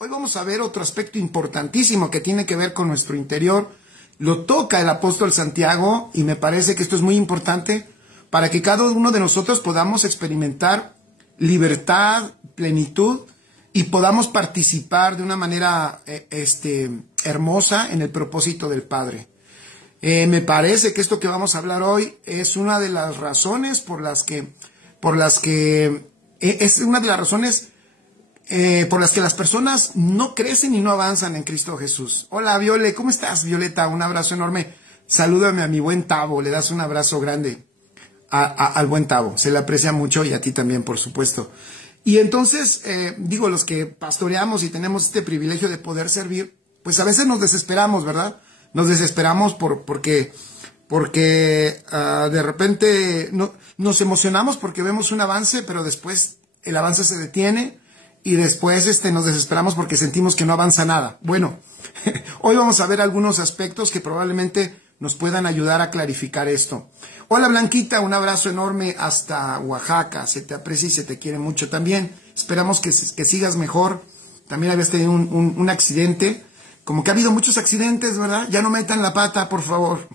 Hoy vamos a ver otro aspecto importantísimo que tiene que ver con nuestro interior. Lo toca el apóstol Santiago y me parece que esto es muy importante para que cada uno de nosotros podamos experimentar libertad, plenitud y podamos participar de una manera hermosa en el propósito del Padre. Me parece que esto que vamos a hablar hoy es una de las razones por las que las personas no crecen y no avanzan en Cristo Jesús. Hola, Viole, ¿cómo estás, Violeta? Un abrazo enorme. Salúdame a mi buen Tavo, le das un abrazo grande al buen Tavo. Se le aprecia mucho y a ti también, por supuesto. Y entonces, los que pastoreamos y tenemos este privilegio de poder servir, pues a veces nos desesperamos, ¿verdad? Nos desesperamos porque de repente nos emocionamos porque vemos un avance, pero después el avance se detiene. Y después nos desesperamos porque sentimos que no avanza nada. Bueno, hoy vamos a ver algunos aspectos que probablemente nos puedan ayudar a clarificar esto. Hola Blanquita, un abrazo enorme hasta Oaxaca. Se te aprecia y se te quiere mucho también. Esperamos que sigas mejor. También habías tenido un accidente. Como que ha habido muchos accidentes, ¿verdad? Ya no metan la pata, por favor.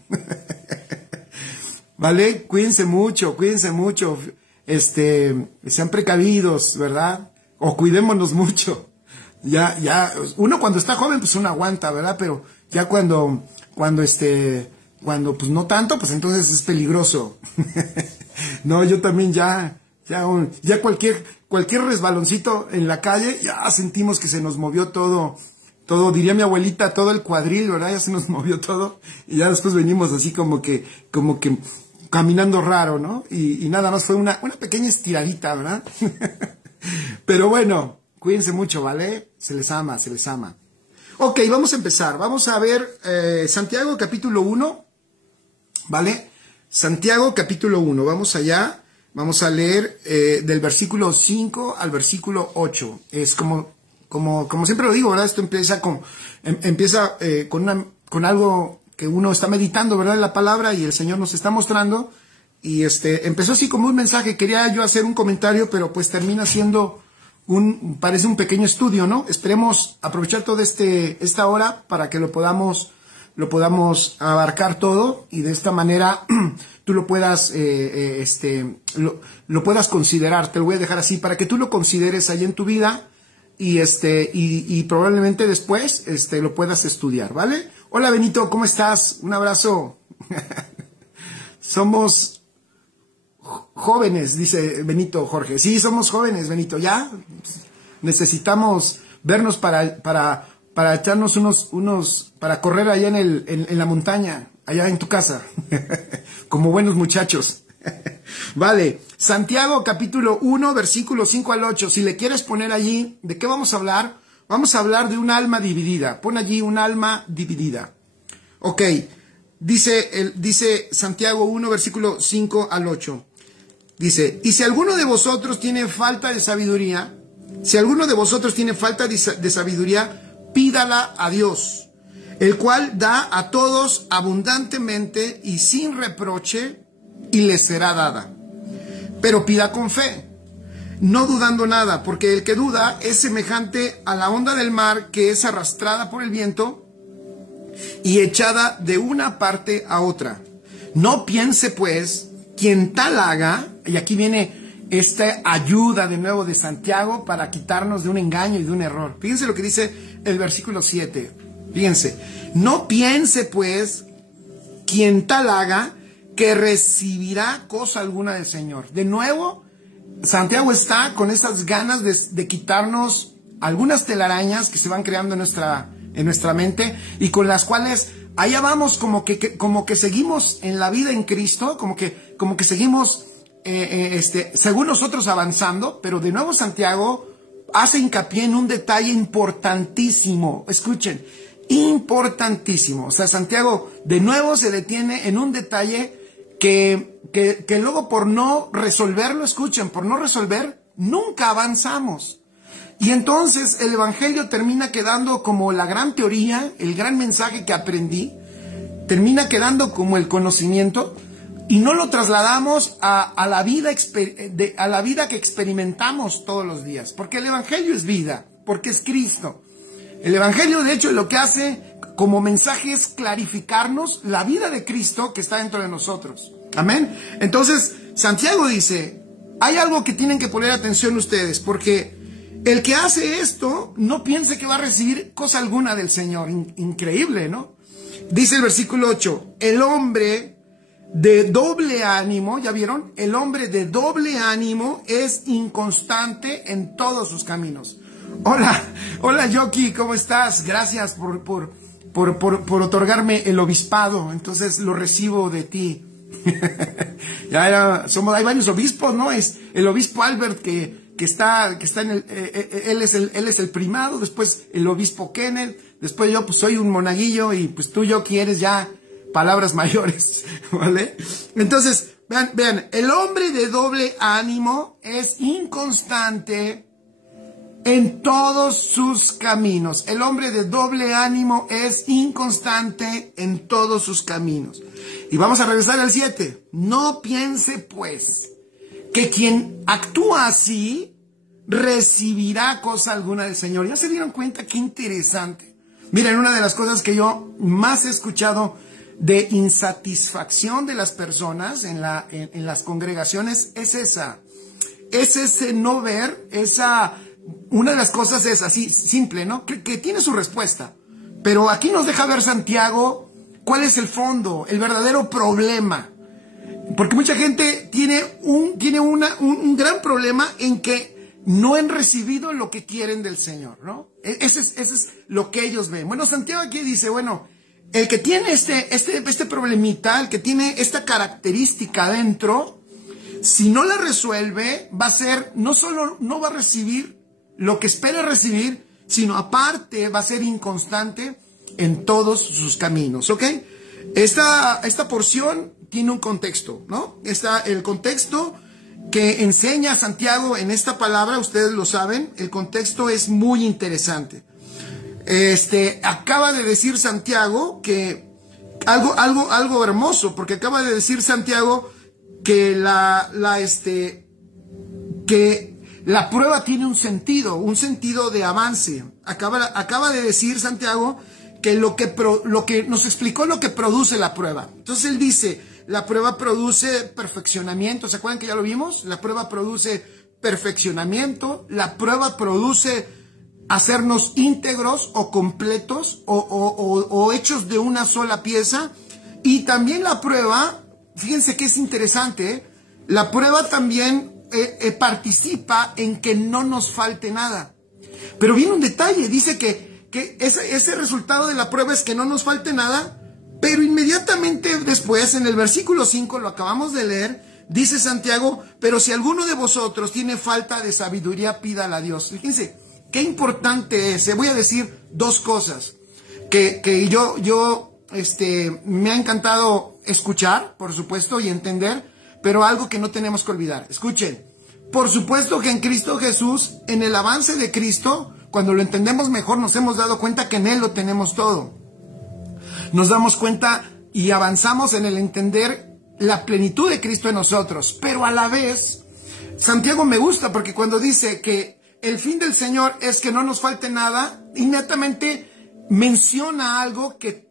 ¿Vale? Cuídense mucho. Sean precavidos, ¿verdad? O cuidémonos mucho. Ya, uno cuando está joven, pues uno aguanta, ¿verdad? Pero ya cuando pues no tanto, pues entonces es peligroso. No, yo también ya cualquier resbaloncito en la calle, ya sentimos que se nos movió todo, diría mi abuelita, todo el cuadril, ¿verdad? Ya se nos movió todo, y ya después venimos así como que caminando raro, ¿no? Y nada más fue una pequeña estiradita, ¿verdad? Pero bueno, cuídense mucho, ¿vale? Se les ama. Ok, vamos a empezar. Vamos a ver Santiago capítulo 1, ¿vale? Santiago capítulo 1, vamos allá. Vamos a leer del versículo 5 al versículo 8. Es como siempre lo digo, ¿verdad? Esto empieza con algo que uno está meditando, ¿verdad? En la palabra y el Señor nos está mostrando. Y empezó así como un mensaje, quería yo hacer un comentario, pero pues termina siendo parece un pequeño estudio, ¿no? Esperemos aprovechar toda esta hora para que lo podamos abarcar todo y de esta manera tú lo puedas, lo puedas considerar. Te lo voy a dejar así para que tú lo consideres ahí en tu vida y probablemente después, lo puedas estudiar, ¿vale? Hola Benito, ¿cómo estás? Un abrazo. Somos jóvenes, dice Benito Jorge. Sí, somos jóvenes, Benito. Ya necesitamos vernos para echarnos para correr allá en la montaña, allá en tu casa, como buenos muchachos. Vale, Santiago capítulo 1, versículos 5 al 8. Si le quieres poner allí, ¿de qué vamos a hablar? Vamos a hablar de un alma dividida. Pon allí un alma dividida. Ok, dice Santiago 1, versículo 5 al 8. Dice, y si alguno de vosotros tiene falta de sabiduría, pídala a Dios, el cual da a todos abundantemente y sin reproche, y les será dada. Pero pida con fe, no dudando nada, porque el que duda es semejante a la onda del mar que es arrastrada por el viento y echada de una parte a otra. No piense pues quien tal haga, y aquí viene esta ayuda de nuevo de Santiago para quitarnos de un engaño y de un error. Fíjense lo que dice el versículo 7. Fíjense, no piense pues quien tal haga que recibirá cosa alguna del Señor. De nuevo, Santiago está con esas ganas de quitarnos algunas telarañas que se van creando en nuestra mente y con las cuales allá vamos como que seguimos en la vida en Cristo, como que seguimos según nosotros avanzando, pero de nuevo Santiago hace hincapié en un detalle importantísimo. Escuchen, importantísimo. O sea, Santiago de nuevo se detiene en un detalle que luego por no resolverlo, escuchen, por no resolver, nunca avanzamos. Y entonces el Evangelio termina quedando como la gran teoría, el gran mensaje que aprendí, termina quedando como el conocimiento y no lo trasladamos a la vida que experimentamos todos los días. Porque el Evangelio es vida, porque es Cristo. El Evangelio, de hecho, lo que hace como mensaje es clarificarnos la vida de Cristo que está dentro de nosotros. Amén. Entonces, Santiago dice, hay algo que tienen que poner atención ustedes, porque el que hace esto no piense que va a recibir cosa alguna del Señor. Increíble, ¿no? Dice el versículo 8, el hombre de doble ánimo, ¿ya vieron? El hombre de doble ánimo es inconstante en todos sus caminos. Hola Yoki, ¿cómo estás? Gracias por otorgarme el obispado, entonces lo recibo de ti. Hay varios obispos, ¿no? Es el obispo Albert que está en él es el primado, después el obispo Kenneth, después yo pues soy un monaguillo y pues tú Yoki eres ya palabras mayores, ¿vale? Entonces, vean, el hombre de doble ánimo es inconstante en todos sus caminos. El hombre de doble ánimo es inconstante en todos sus caminos. Y vamos a regresar al 7. No piense, pues, que quien actúa así recibirá cosa alguna del Señor. ¿Ya se dieron cuenta? Qué interesante. Miren, una de las cosas que yo más he escuchado de insatisfacción de las personas en las congregaciones es esa. Es ese no ver, una de las cosas es así, simple, ¿no? Que tiene su respuesta. Pero aquí nos deja ver Santiago cuál es el fondo, el verdadero problema. Porque mucha gente tiene un gran problema en que no han recibido lo que quieren del Señor, ¿no? Ese es lo que ellos ven. Bueno, Santiago aquí dice, bueno, el que tiene este problemita, el que tiene esta característica adentro, si no la resuelve, va a ser, no solo no va a recibir lo que espera recibir, sino aparte va a ser inconstante en todos sus caminos, ¿ok? Esta porción tiene un contexto, ¿no? El contexto que enseña Santiago en esta palabra, ustedes lo saben, el contexto es muy interesante. Acaba de decir Santiago que algo hermoso, porque acaba de decir Santiago que que la prueba tiene un sentido de avance. Acaba de decir Santiago que lo que nos explicó lo que produce la prueba. Entonces él dice, la prueba produce perfeccionamiento. ¿Se acuerdan que ya lo vimos? La prueba produce perfeccionamiento, la prueba produce hacernos íntegros o completos o hechos de una sola pieza. Y también la prueba, fíjense que es interesante, la prueba también participa en que no nos falte nada. Pero viene un detalle, dice que ese resultado de la prueba es que no nos falte nada, pero inmediatamente después, en el versículo 5, lo acabamos de leer, dice Santiago, pero si alguno de vosotros tiene falta de sabiduría, pídala a Dios. Fíjense, qué importante es. Voy a decir dos cosas que yo me ha encantado escuchar, por supuesto, y entender, pero algo que no tenemos que olvidar. Escuchen, por supuesto que en Cristo Jesús, en el avance de Cristo, cuando lo entendemos mejor, nos hemos dado cuenta que en Él lo tenemos todo. Nos damos cuenta y avanzamos en el entender la plenitud de Cristo en nosotros. Pero a la vez, Santiago me gusta porque cuando dice que el fin del Señor es que no nos falte nada, inmediatamente menciona algo que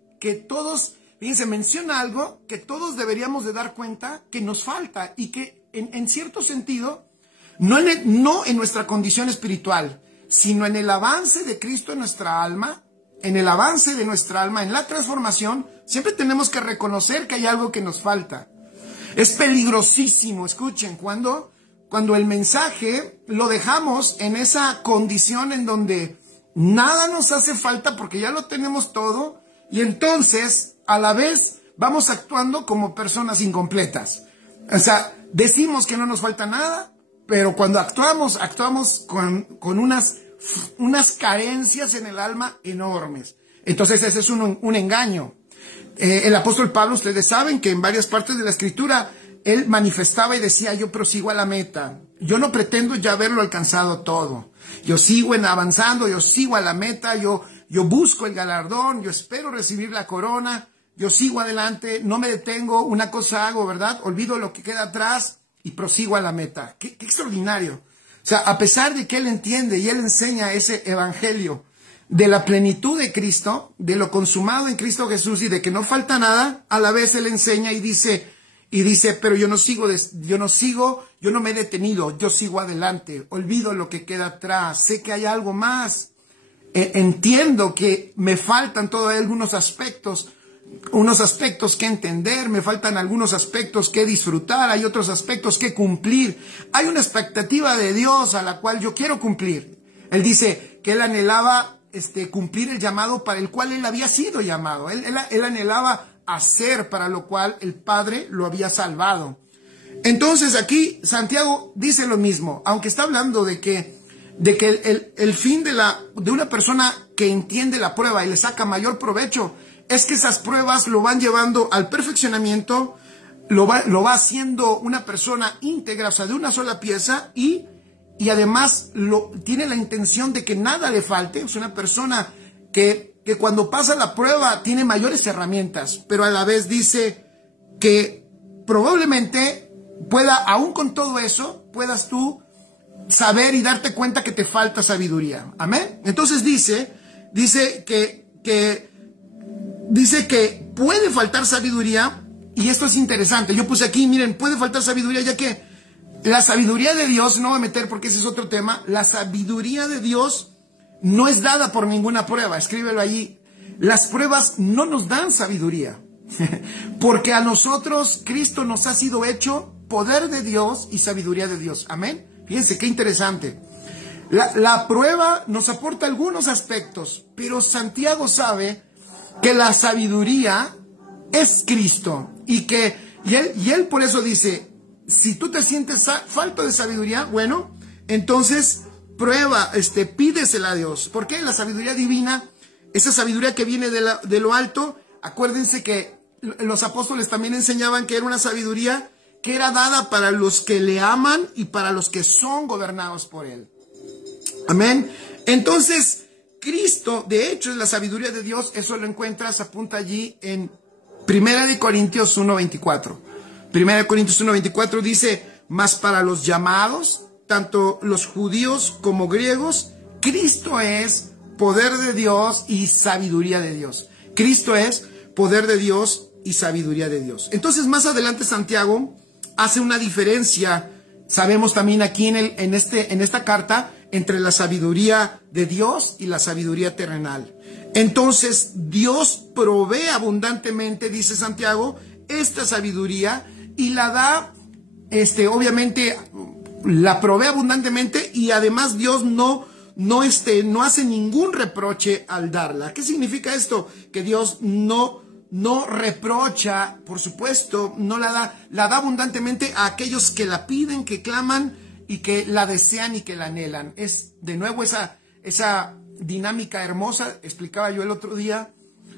todos, fíjense, menciona algo que todos deberíamos de dar cuenta que nos falta y que en cierto sentido, no en nuestra condición espiritual, sino en el avance de Cristo en nuestra alma, en el avance de nuestra alma, en la transformación, siempre tenemos que reconocer que hay algo que nos falta. Es peligrosísimo, escuchen, cuando el mensaje lo dejamos en esa condición en donde nada nos hace falta porque ya lo tenemos todo, y entonces a la vez vamos actuando como personas incompletas. O sea, decimos que no nos falta nada, pero cuando actuamos con unas carencias en el alma enormes. Entonces ese es un engaño. El apóstol Pablo, ustedes saben que en varias partes de la Escritura él manifestaba y decía, yo prosigo a la meta. Yo no pretendo ya haberlo alcanzado todo. Yo sigo avanzando, yo sigo a la meta, yo busco el galardón, yo espero recibir la corona, yo sigo adelante, no me detengo, una cosa hago, ¿verdad? Olvido lo que queda atrás y prosigo a la meta. Qué extraordinario. O sea, a pesar de que él entiende y él enseña ese evangelio de la plenitud de Cristo, de lo consumado en Cristo Jesús y de que no falta nada, a la vez Él enseña y dice, pero yo no me he detenido, yo sigo adelante, olvido lo que queda atrás, sé que hay algo más, entiendo que me faltan todavía algunos aspectos, unos aspectos que entender, me faltan algunos aspectos que disfrutar, hay otros aspectos que cumplir, hay una expectativa de Dios a la cual yo quiero cumplir. Él dice que él anhelaba cumplir el llamado para el cual él había sido llamado. Él anhelaba hacer para lo cual el Padre lo había salvado. Entonces aquí Santiago dice lo mismo, aunque está hablando de que el fin de una persona que entiende la prueba y le saca mayor provecho, es que esas pruebas lo van llevando al perfeccionamiento, lo va haciendo una persona íntegra, o sea, de una sola pieza, y además tiene la intención de que nada le falte. Es una persona que cuando pasa la prueba tiene mayores herramientas, pero a la vez dice que probablemente aún con todo eso, puedas tú saber y darte cuenta que te falta sabiduría. Amén. Entonces dice que puede faltar sabiduría, y esto es interesante. Yo puse aquí, miren, puede faltar sabiduría, ya que la sabiduría de Dios, no voy a meter porque ese es otro tema, la sabiduría de Dios no es dada por ninguna prueba, escríbelo allí. Las pruebas no nos dan sabiduría, porque a nosotros Cristo nos ha sido hecho poder de Dios y sabiduría de Dios. Amén. Fíjense qué interesante. La prueba nos aporta algunos aspectos, pero Santiago sabe que la sabiduría es Cristo, y él por eso dice, si tú te sientes falto de sabiduría, bueno, entonces pídesela a Dios. ¿Por qué? La sabiduría divina, esa sabiduría que viene de lo alto. Acuérdense que los apóstoles también enseñaban que era una sabiduría que era dada para los que le aman y para los que son gobernados por él. Amén. Entonces, Cristo, de hecho, es la sabiduría de Dios. Eso lo encuentras, apunta allí en 1 Corintios 1:24. 1 Corintios 1:24 dice, mas para los llamados, tanto los judíos como griegos, Cristo es poder de Dios y sabiduría de Dios. Cristo es poder de Dios y sabiduría de Dios. Entonces, más adelante Santiago hace una diferencia, sabemos también aquí en esta carta, entre la sabiduría de Dios y la sabiduría terrenal. Entonces, Dios provee abundantemente, dice Santiago, esta sabiduría, y la da, obviamente, la provee abundantemente, y además Dios no hace ningún reproche al darla. ¿Qué significa esto? Que Dios no reprocha, por supuesto, no la da abundantemente a aquellos que la piden, que claman y que la desean y que la anhelan. Es de nuevo esa dinámica hermosa, explicaba yo el otro día,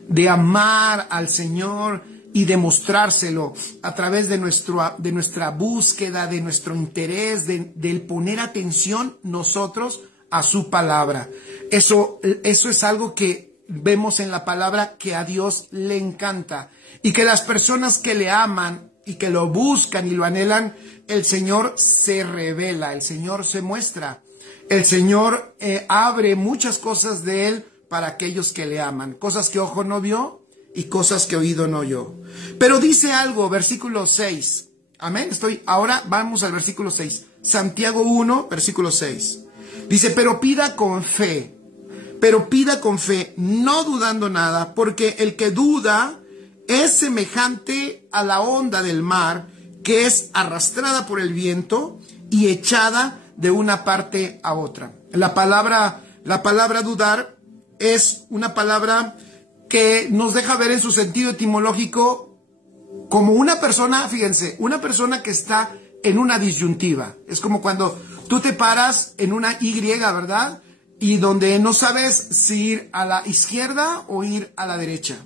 de amar al Señor y demostrárselo a través de nuestra búsqueda, de nuestro interés, del poner atención nosotros a su palabra. Eso es algo que vemos en la palabra que a Dios le encanta, y que las personas que le aman y que lo buscan y lo anhelan, el Señor se revela, el Señor se muestra, el Señor abre muchas cosas de Él para aquellos que le aman, cosas que ojo no vio y cosas que oído no oyó. Pero dice algo, versículo 6, amén, ahora vamos al versículo 6, Santiago 1, versículo 6, dice, pero pida con fe, no dudando nada, porque el que duda es semejante a la onda del mar, que es arrastrada por el viento y echada de una parte a otra. La palabra dudar es una palabra que nos deja ver en su sentido etimológico como una persona, fíjense, una persona que está en una disyuntiva. Es como cuando tú te paras en una Y, ¿verdad? Y donde no sabes si ir a la izquierda o ir a la derecha.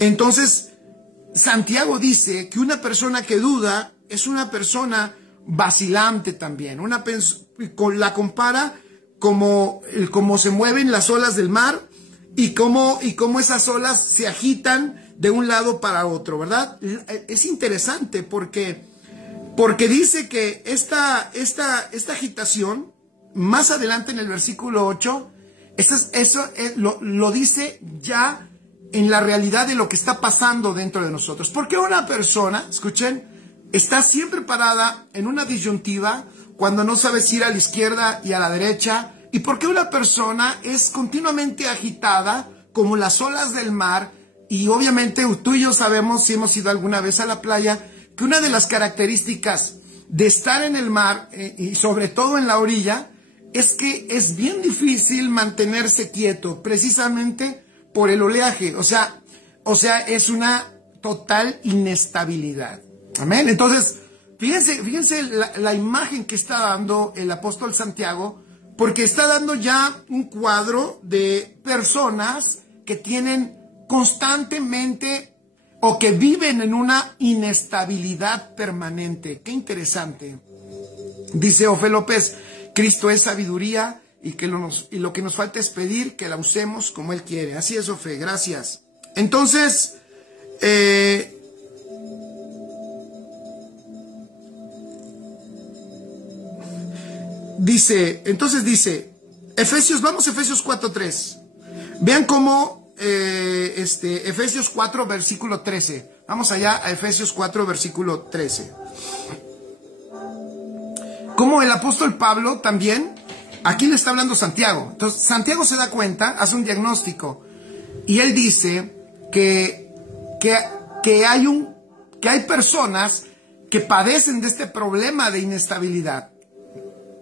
Entonces, Santiago dice que una persona que duda es una persona vacilante también. La compara como se mueven las olas del mar y cómo esas olas se agitan de un lado para otro, ¿verdad? Es interesante porque dice que esta agitación, más adelante en el versículo 8, Lo dice ya en la realidad de lo que está pasando dentro de nosotros. Porque una persona, escuchen, está siempre parada en una disyuntiva cuando no sabes ir a la izquierda y a la derecha. Y porque una persona es continuamente agitada como las olas del mar. Y obviamente tú y yo sabemos, si hemos ido alguna vez a la playa, que una de las características de estar en el mar, y sobre todo en la orilla, es que es bien difícil mantenerse quieto, precisamente por el oleaje. O sea, es una total inestabilidad. Amén. Entonces, fíjense la imagen que está dando el apóstol Santiago, porque está dando ya un cuadro de personas que tienen constantemente o que viven en una inestabilidad permanente. Qué interesante. Dice Ofe López, Cristo es sabiduría y lo que nos falta es pedir que la usemos como Él quiere. Así es, Ofe, gracias. Entonces, dice, vamos a Efesios 4:3. Vean cómo, Efesios 4, versículo 13. Vamos allá a Efesios 4, versículo 13. Como el apóstol Pablo también, aquí le está hablando Santiago. Entonces, Santiago se da cuenta, hace un diagnóstico, y él dice que hay personas que padecen de este problema de inestabilidad.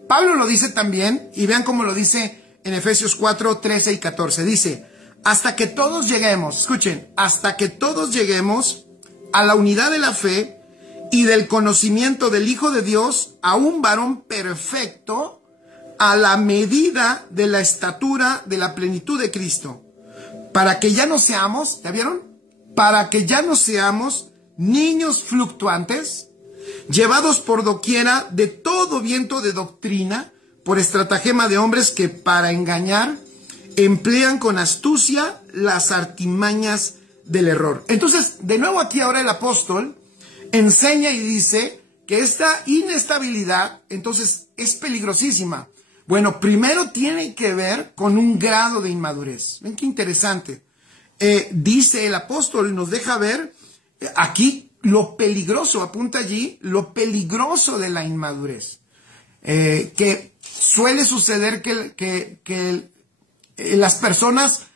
Pablo lo dice también, y vean cómo lo dice en Efesios 4, 13 y 14. Dice, hasta que todos lleguemos, escuchen, hasta que todos lleguemos a la unidad de la fe y del conocimiento del Hijo de Dios, a un varón perfecto, a la medida de la estatura de la plenitud de Cristo, para que ya no seamos, ¿ya vieron? Para que ya no seamos niños fluctuantes, llevados por doquiera de todo viento de doctrina, por estratagema de hombres que para engañar emplean con astucia las artimañas del error. Entonces, de nuevo aquí ahora el apóstol enseña y dice que esta inestabilidad, entonces, es peligrosísima. Bueno, primero tiene que ver con un grado de inmadurez. Ven qué interesante. Dice el apóstol, nos deja ver aquí lo peligroso, apunta allí, lo peligroso de la inmadurez. Que suele suceder que las personas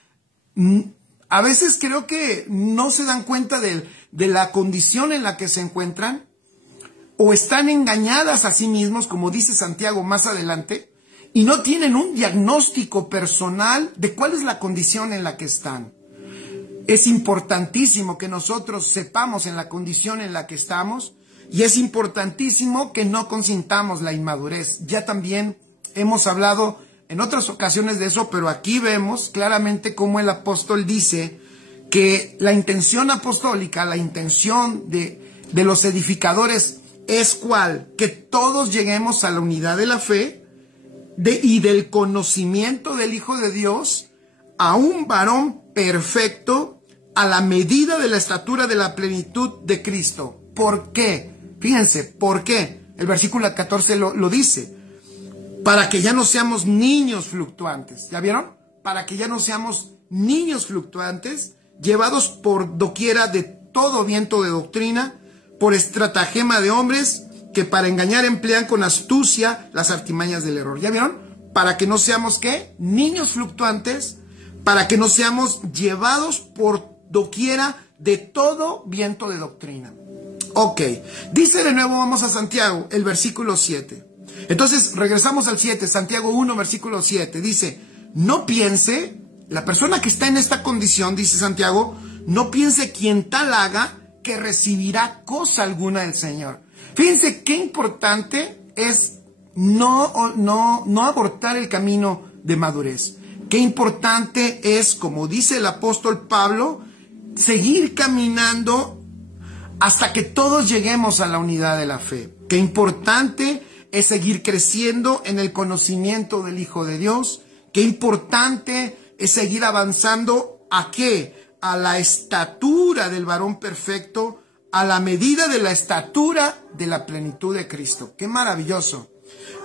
a veces creo que no se dan cuenta de la condición en la que se encuentran, o están engañadas a sí mismos, como dice Santiago más adelante, y no tienen un diagnóstico personal de cuál es la condición en la que están. Es importantísimo que nosotros sepamos en la condición en la que estamos, y es importantísimo que no consintamos la inmadurez. Ya también hemos hablado en otras ocasiones de eso, pero aquí vemos claramente cómo el apóstol dice que la intención apostólica, la intención de los edificadores es ¿cuál? Que todos lleguemos a la unidad de la fe y del conocimiento del Hijo de Dios, a un varón perfecto, a la medida de la estatura de la plenitud de Cristo. ¿Por qué? Fíjense, ¿por qué? El versículo 14 lo dice. Para que ya no seamos niños fluctuantes. ¿Ya vieron? Para que ya no seamos niños fluctuantes, llevados por doquiera de todo viento de doctrina, por estratagema de hombres que para engañar emplean con astucia las artimañas del error. ¿Ya vieron? Para que no seamos, ¿qué? Niños fluctuantes, para que no seamos llevados por doquiera de todo viento de doctrina. Ok, dice de nuevo, vamos a Santiago, el versículo 7. Entonces, regresamos al 7, Santiago 1, versículo 7. Dice, no piense, la persona que está en esta condición, dice Santiago, no piense quien tal haga que recibirá cosa alguna del Señor. Fíjense qué importante es no abortar el camino de madurez. Qué importante es, como dice el apóstol Pablo, seguir caminando hasta que todos lleguemos a la unidad de la fe. Qué importante es seguir creciendo en el conocimiento del Hijo de Dios. Qué importante es seguir avanzando ¿a qué? A la estatura del varón perfecto, a la medida de la estatura de la plenitud de Cristo. ¡Qué maravilloso!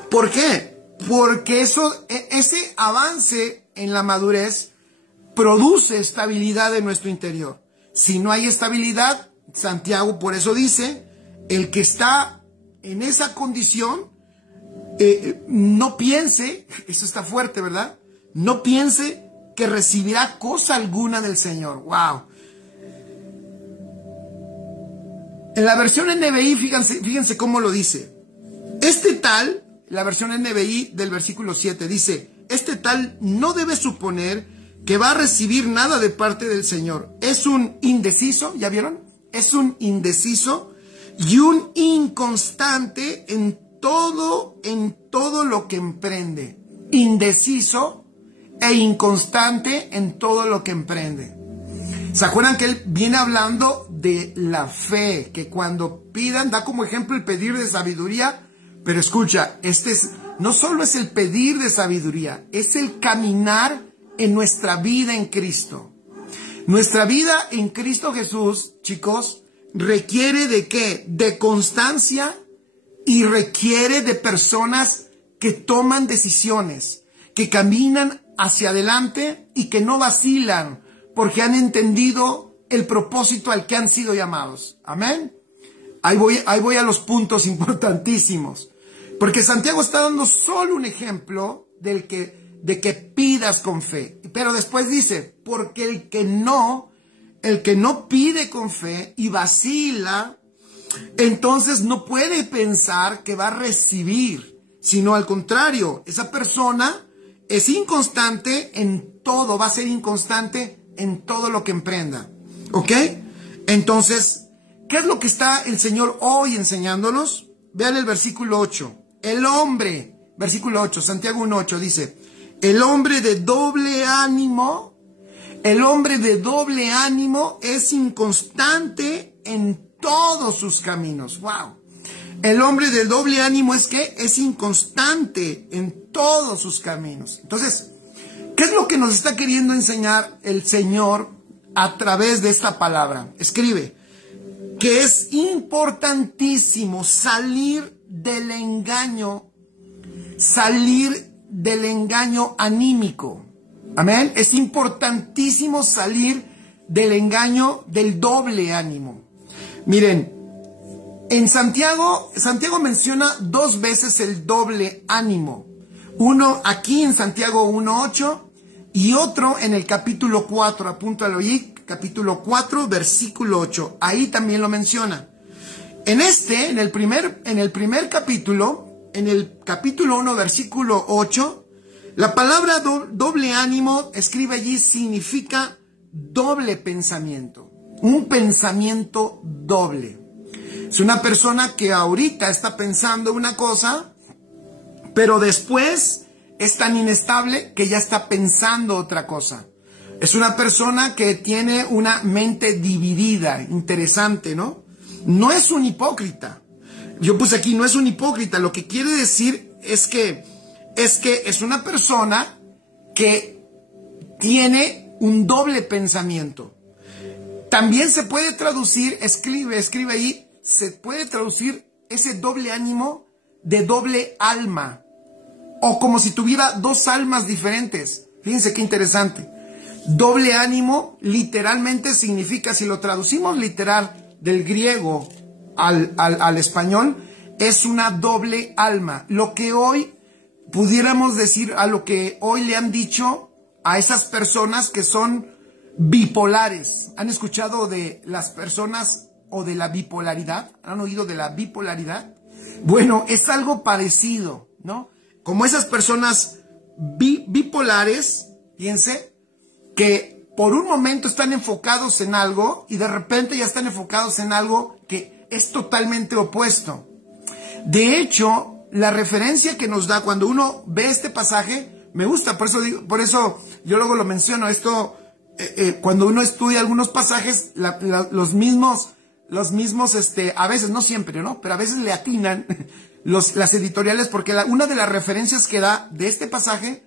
¿Por qué? Porque ese avance en la madurez produce estabilidad en nuestro interior. Si no hay estabilidad, Santiago por eso dice, el que está en esa condición, no piense, eso está fuerte, ¿verdad? No piense que recibirá cosa alguna del Señor. ¡Wow! En la versión NBI, fíjense cómo lo dice. Este tal, la versión NBI del versículo 7 dice, este tal no debe suponer que va a recibir nada de parte del Señor. Es un indeciso, ¿ya vieron? Es un indeciso y un inconstante en todo lo que emprende. Indeciso e inconstante en todo lo que emprende. ¿Se acuerdan que él viene hablando de la fe? Que cuando pidan, da como ejemplo el pedir de sabiduría, pero escucha, no solo es el pedir de sabiduría, es el caminar en nuestra vida en Cristo. Nuestra vida en Cristo Jesús, chicos, requiere ¿de qué? De constancia y requiere de personas que toman decisiones, que caminan hacia adelante y que no vacilan porque han entendido el propósito al que han sido llamados. Amén. Ahí voy a los puntos importantísimos. Porque Santiago está dando solo un ejemplo de que pidas con fe. Pero después dice, porque el que no pide con fe y vacila, entonces no puede pensar que va a recibir, sino al contrario, esa persona es inconstante en todo, va a ser inconstante en todo lo que emprenda. ¿Ok? Entonces, ¿qué es lo que está el Señor hoy enseñándonos? Vean el versículo 8. El hombre, versículo 8, Santiago 1:8 dice, el hombre de doble ánimo es inconstante en todos sus caminos. ¡Wow! El hombre de doble ánimo es inconstante en todos sus caminos. Entonces, ¿qué es lo que nos está queriendo enseñar el Señor a través de esta palabra? Escribe que es importantísimo salir del engaño anímico. Amén. Es importantísimo salir del engaño del doble ánimo. Miren, en Santiago menciona 2 veces el doble ánimo. Uno aquí en Santiago 1:8 y otro en el capítulo 4, apúntalo ahí, capítulo 4, versículo 8. Ahí también lo menciona. En el primer capítulo, en el capítulo 1, versículo 8, la palabra doble ánimo, escribe allí, significa doble pensamiento. Un pensamiento doble. Es una persona que ahorita está pensando una cosa, pero después es tan inestable que ya está pensando otra cosa. Es una persona que tiene una mente dividida. Interesante, ¿no? No es un hipócrita. Yo puse aquí, no es un hipócrita. Lo que quiere decir es que es una persona que tiene un doble pensamiento. También se puede traducir, escribe ahí, se puede traducir ese doble ánimo de doble alma. O como si tuviera 2 almas diferentes. Fíjense qué interesante. Doble ánimo literalmente significa, si lo traducimos literal del griego al español, es una doble alma. Lo que hoy pudiéramos decir, a lo que hoy le han dicho a esas personas que son bipolares. ¿Han escuchado de las personas o de la bipolaridad? ¿Han oído de la bipolaridad? Bueno, es algo parecido, ¿no? Como esas personas bipolares, fíjense, que por un momento están enfocados en algo y de repente ya están enfocados en algo que es totalmente opuesto. De hecho, la referencia que nos da cuando uno ve este pasaje, me gusta, por eso yo luego lo menciono, esto, cuando uno estudia algunos pasajes, los mismos, a veces, no siempre, ¿no? Pero a veces le atinan las editoriales, porque una de las referencias que da de este pasaje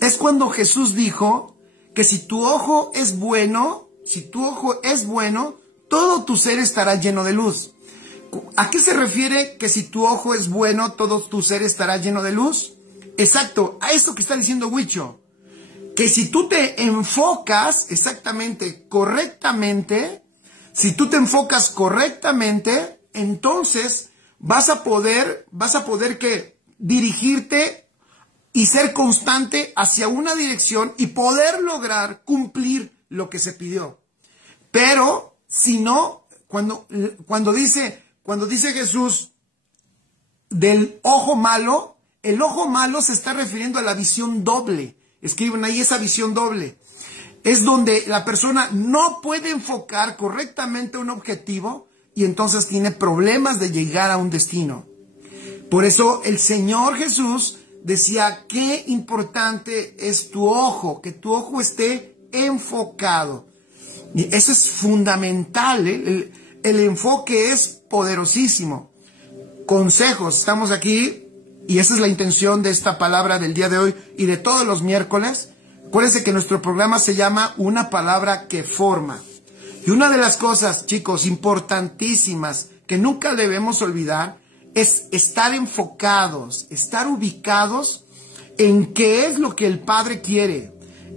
es cuando Jesús dijo que si tu ojo es bueno, todo tu ser estará lleno de luz. ¿A qué se refiere que si tu ojo es bueno, todo tu ser estará lleno de luz? Exacto, a eso que está diciendo Huicho. que si tú te enfocas exactamente, correctamente, si tú te enfocas correctamente, entonces vas a poder ¿qué? Dirigirte y ser constante hacia una dirección y poder lograr cumplir lo que se pidió. Pero si no, cuando dice Jesús del ojo malo, el ojo malo se está refiriendo a la visión doble. Escriben ahí esa visión doble. Es donde la persona no puede enfocar correctamente un objetivo y entonces tiene problemas de llegar a un destino. Por eso el Señor Jesús decía, qué importante es tu ojo, que tu ojo esté enfocado. Y eso es fundamental, ¿eh? El enfoque es poderosísimo. Consejos, estamos aquí y esa es la intención de esta palabra del día de hoy y de todos los miércoles. Acuérdense que nuestro programa se llama Una Palabra que Forma. Y una de las cosas, chicos, importantísimas que nunca debemos olvidar es estar enfocados, estar ubicados en qué es lo que el Padre quiere,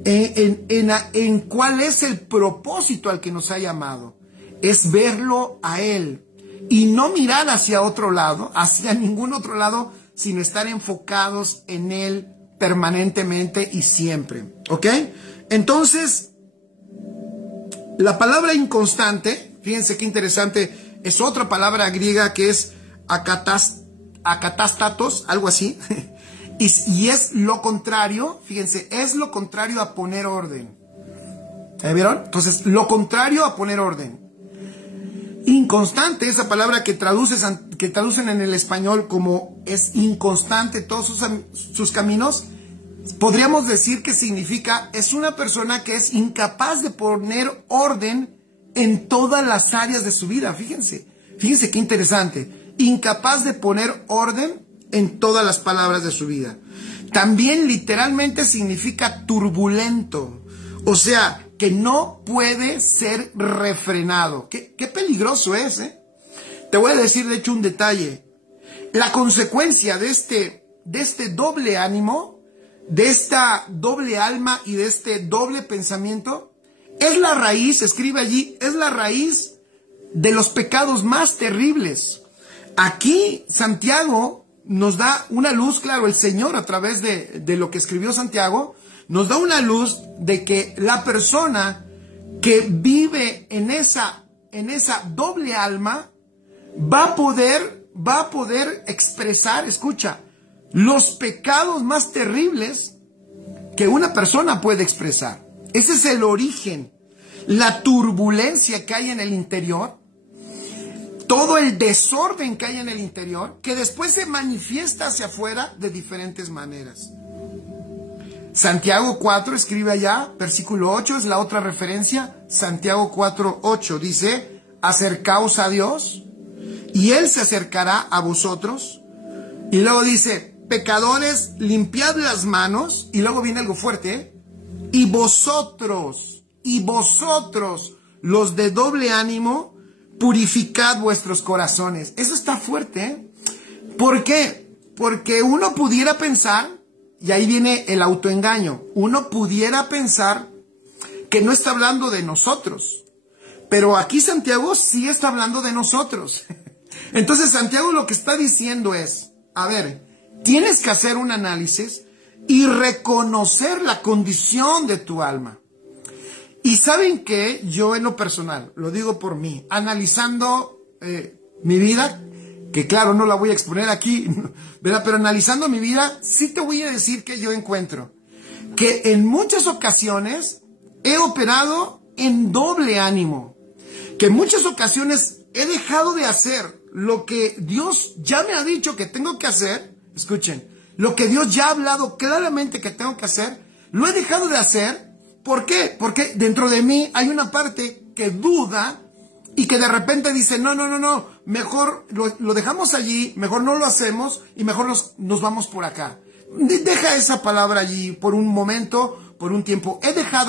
en cuál es el propósito al que nos ha llamado. Es verlo a Él y no mirar hacia otro lado, hacia ningún otro lado, sino estar enfocados en Él permanentemente y siempre. ¿Ok? Entonces, la palabra inconstante, fíjense qué interesante, es otra palabra griega que es akatástatos, algo así, y es lo contrario, fíjense, es lo contrario a poner orden. ¿Vieron? Entonces, lo contrario a poner orden. Inconstante, esa palabra que traducen en el español como es inconstante todos sus caminos, podríamos decir que significa, es una persona que es incapaz de poner orden en todas las áreas de su vida. Fíjense qué interesante. Incapaz de poner orden en todas las palabras de su vida. También literalmente significa turbulento. O sea, que no puede ser refrenado. Qué peligroso es, ¿eh? Te voy a decir, de hecho, un detalle. La consecuencia de este doble ánimo, de esta doble alma y de este doble pensamiento, es la raíz, escribe allí, es la raíz de los pecados más terribles. Aquí Santiago nos da una luz, claro, el Señor a través de lo que escribió Santiago, nos da una luz de que la persona que vive en esa doble alma va a poder expresar, escucha, los pecados más terribles que una persona puede expresar. Ese es el origen, la turbulencia que hay en el interior, todo el desorden que hay en el interior, que después se manifiesta hacia afuera de diferentes maneras. Santiago 4 escribe allá, versículo 8 es la otra referencia, Santiago 4:8 dice, acercaos a Dios y Él se acercará a vosotros. Y luego dice, pecadores, limpiad las manos, y luego viene algo fuerte, ¿eh? Y vosotros, los de doble ánimo, purificad vuestros corazones. Eso está fuerte, ¿eh? ¿Por qué? Porque uno pudiera pensar, y ahí viene el autoengaño, uno pudiera pensar que no está hablando de nosotros, pero aquí Santiago sí está hablando de nosotros. Entonces Santiago lo que está diciendo es, a ver, tienes que hacer un análisis y reconocer la condición de tu alma. Y ¿saben qué? Yo en lo personal, lo digo por mí, analizando mi vida, que claro, no la voy a exponer aquí, ¿verdad? Pero analizando mi vida, sí te voy a decir que yo encuentro que en muchas ocasiones he operado en doble ánimo, que en muchas ocasiones he dejado de hacer lo que Dios ya me ha dicho que tengo que hacer. Escuchen, lo que Dios ya ha hablado claramente que tengo que hacer, lo he dejado de hacer. ¿Por qué? Porque dentro de mí hay una parte que duda y que de repente dice, no, mejor lo dejamos allí, mejor no lo hacemos y mejor nos vamos por acá. Deja esa palabra allí por un momento, por un tiempo.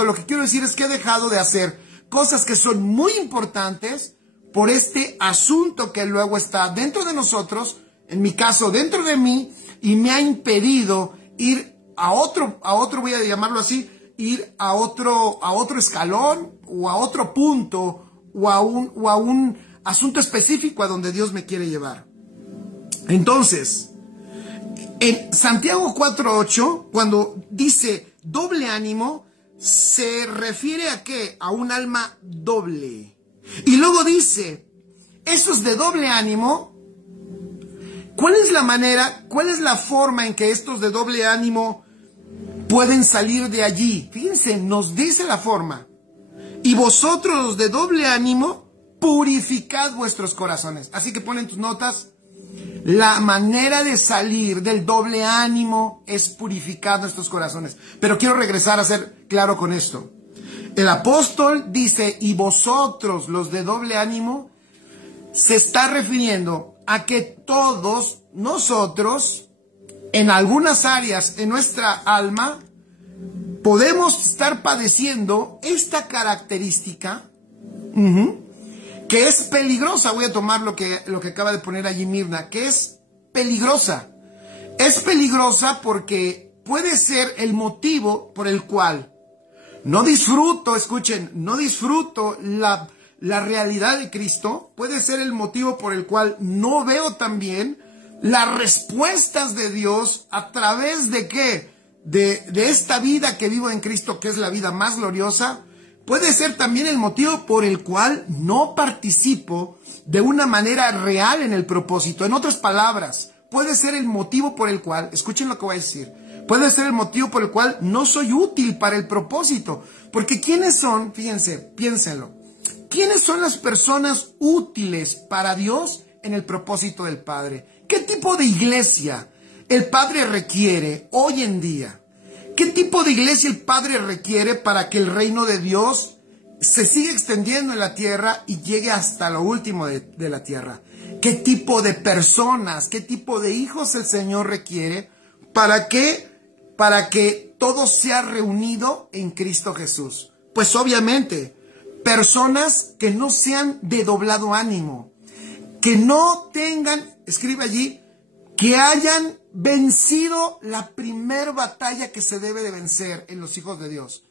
Lo que quiero decir es que he dejado de hacer cosas que son muy importantes por este asunto que luego está dentro de nosotros, en mi caso dentro de mí, y me ha impedido ir a otro voy a llamarlo así, ir a otro escalón o a otro punto o a un asunto específico a donde Dios me quiere llevar. Entonces, en Santiago 4:8, cuando dice doble ánimo, se refiere a ¿qué? A un alma doble. Y luego dice, esos de doble ánimo, ¿cuál es la manera, cuál es la forma en que estos de doble ánimo pueden salir de allí? Fíjense, nos dice la forma. Y vosotros los de doble ánimo, purificad vuestros corazones. Así que ponen tus notas. La manera de salir del doble ánimo es purificar nuestros corazones. Pero quiero regresar a ser claro con esto. El apóstol dice, y vosotros los de doble ánimo, se está refiriendo a que todos nosotros, en algunas áreas en nuestra alma, podemos estar padeciendo esta característica que es peligrosa. Voy a tomar lo que acaba de poner allí Mirna, que es peligrosa. Es peligrosa porque puede ser el motivo por el cual no disfruto, escuchen, no disfruto la realidad de Cristo. Puede ser el motivo por el cual no veo también las respuestas de Dios a través de ¿qué? De esta vida que vivo en Cristo, que es la vida más gloriosa. Puede ser también el motivo por el cual no participo de una manera real en el propósito. En otras palabras, puede ser el motivo por el cual, escuchen lo que voy a decir, puede ser el motivo por el cual no soy útil para el propósito. Porque ¿quiénes son? Fíjense, piénsenlo. ¿Quiénes son las personas útiles para Dios en el propósito del Padre? ¿Qué tipo de iglesia el Padre requiere hoy en día? ¿Qué tipo de iglesia el Padre requiere para que el reino de Dios se siga extendiendo en la tierra y llegue hasta lo último de la tierra? ¿Qué tipo de personas, qué tipo de hijos el Señor requiere para que todo sea reunido en Cristo Jesús? Pues obviamente, personas que no sean de doblado ánimo, que no tengan, escribe allí, que hayan vencido la primer batalla que se debe de vencer en los hijos de Dios.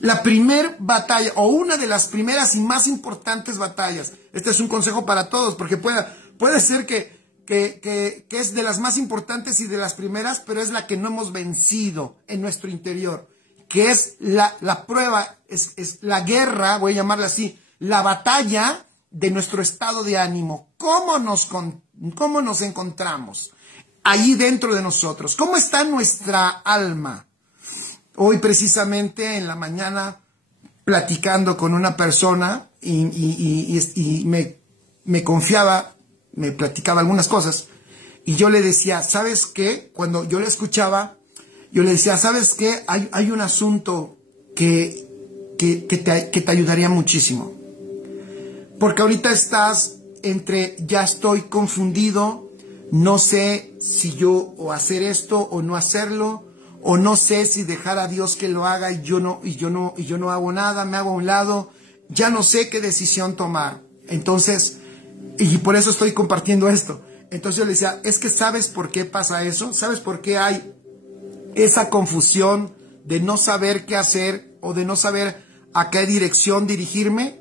La primer batalla, o una de las primeras y más importantes batallas. Este es un consejo para todos, porque puede ser que es de las más importantes y de las primeras, pero es la que no hemos vencido en nuestro interior, que es la prueba, es la guerra, voy a llamarla así, la batalla de nuestro estado de ánimo. ¿Cómo nos encontramos allí dentro de nosotros? ¿Cómo está nuestra alma? Hoy precisamente en la mañana, platicando con una persona y me confiaba, me platicaba algunas cosas, y yo le decía, ¿sabes qué? Cuando yo le escuchaba, yo le decía, ¿sabes qué? Hay un asunto que te ayudaría muchísimo. Porque ahorita estás entre, ya estoy confundido, no sé si yo o hacer esto o no hacerlo, o no sé si dejar a Dios que lo haga y yo no hago nada, me hago a un lado, ya no sé qué decisión tomar. Entonces, y por eso estoy compartiendo esto. Entonces yo le decía, es que ¿sabes por qué pasa eso? ¿Sabes por qué hay esa confusión de no saber qué hacer o de no saber a qué dirección dirigirme?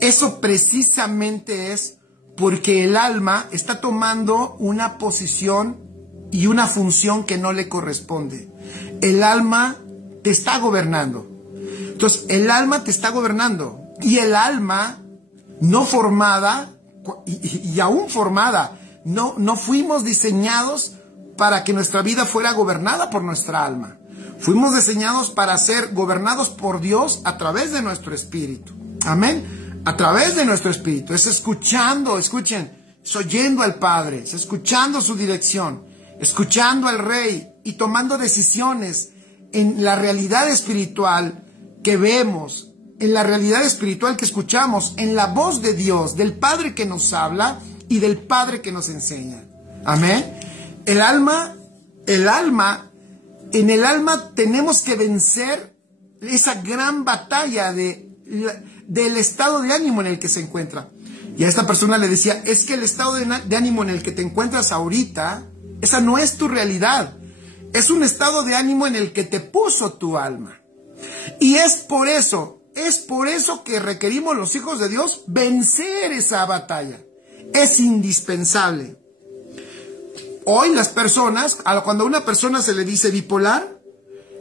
Eso precisamente es porque el alma está tomando una posición y una función que no le corresponde. El alma te está gobernando. Entonces, el alma te está gobernando. Y el alma no formada, y aún formada, no fuimos diseñados para que nuestra vida fuera gobernada por nuestra alma. Fuimos diseñados para ser gobernados por Dios a través de nuestro espíritu. Amén. A través de nuestro espíritu. Es escuchando, escuchen, es oyendo al Padre, es escuchando su dirección, escuchando al Rey y tomando decisiones en la realidad espiritual que vemos, en la realidad espiritual que escuchamos, en la voz de Dios, del Padre que nos habla y del Padre que nos enseña. Amén. En el alma tenemos que vencer esa gran batalla del estado de ánimo en el que se encuentra. Y a esta persona le decía, es que el estado de ánimo en el que te encuentras ahorita, esa no es tu realidad. Es un estado de ánimo en el que te puso tu alma. Y es por eso que requerimos los hijos de Dios vencer esa batalla. Es indispensable. Hoy las personas, cuando a una persona se le dice bipolar,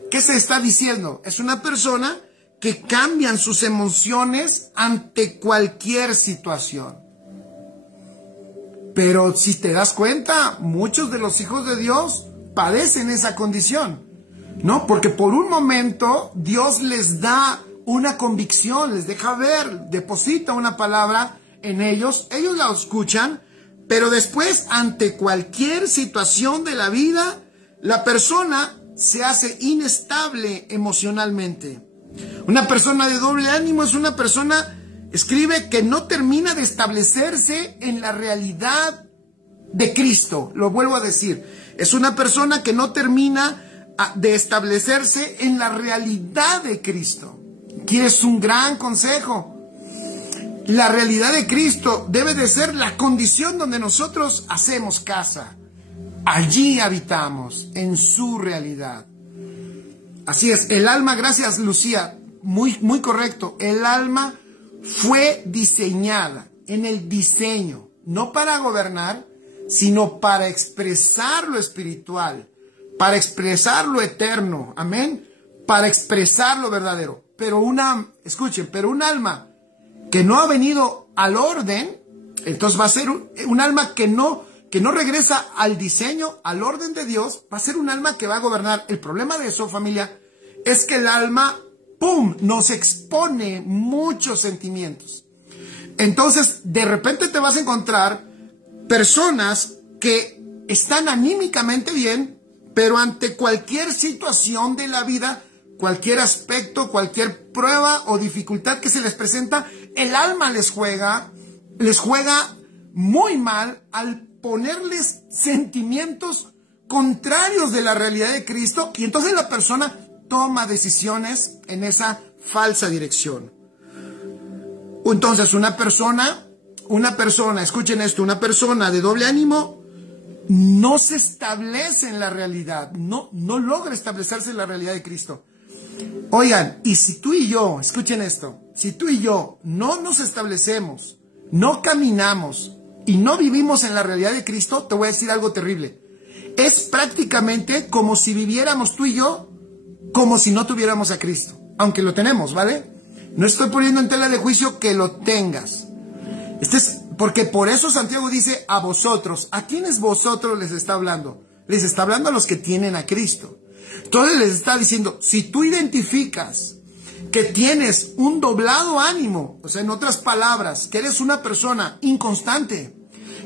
¿qué se está diciendo? Es una persona que cambian sus emociones ante cualquier situación. Pero si te das cuenta, muchos de los hijos de Dios padecen esa condición, ¿no? Porque por un momento Dios les da una convicción, les deja ver, deposita una palabra en ellos la escuchan, pero después, ante cualquier situación de la vida, la persona se hace inestable emocionalmente. Una persona de doble ánimo es una persona, escribe, que no termina de establecerse en la realidad de Cristo. Lo vuelvo a decir, es una persona que no termina de establecerse en la realidad de Cristo. Aquí es un gran consejo. La realidad de Cristo debe de ser la condición donde nosotros hacemos casa. Allí habitamos, en su realidad. Así es, el alma, gracias Lucía, muy correcto. El alma fue diseñada en el diseño, no para gobernar, sino para expresar lo espiritual, para expresar lo eterno, amén, para expresar lo verdadero. Pero un alma que no ha venido al orden, entonces va a ser un alma que no regresa al diseño, al orden de Dios, va a ser un alma que va a gobernar. El problema de eso, familia, es que el alma, ¡pum!, nos expone muchos sentimientos. Entonces, de repente te vas a encontrar personas que están anímicamente bien, pero ante cualquier situación de la vida, cualquier aspecto, cualquier prueba o dificultad que se les presenta, el alma les juega muy mal al ponerles sentimientos contrarios de la realidad de Cristo, y entonces la persona toma decisiones en esa falsa dirección. Entonces una persona, escuchen esto, una persona de doble ánimo no se establece en la realidad, no logra establecerse en la realidad de Cristo. Oigan, y si tú y yo, escuchen esto, si tú y yo no nos establecemos, no caminamos y no vivimos en la realidad de Cristo, te voy a decir algo terrible. Es prácticamente como si viviéramos tú y yo como si no tuviéramos a Cristo, aunque lo tenemos, ¿vale? No estoy poniendo en tela de juicio que lo tengas. Porque por eso Santiago dice a vosotros. ¿A quiénes vosotros les está hablando? Les está hablando a los que tienen a Cristo. Entonces les está diciendo, si tú identificas que tienes un doblado ánimo, o sea, en otras palabras, que eres una persona inconstante,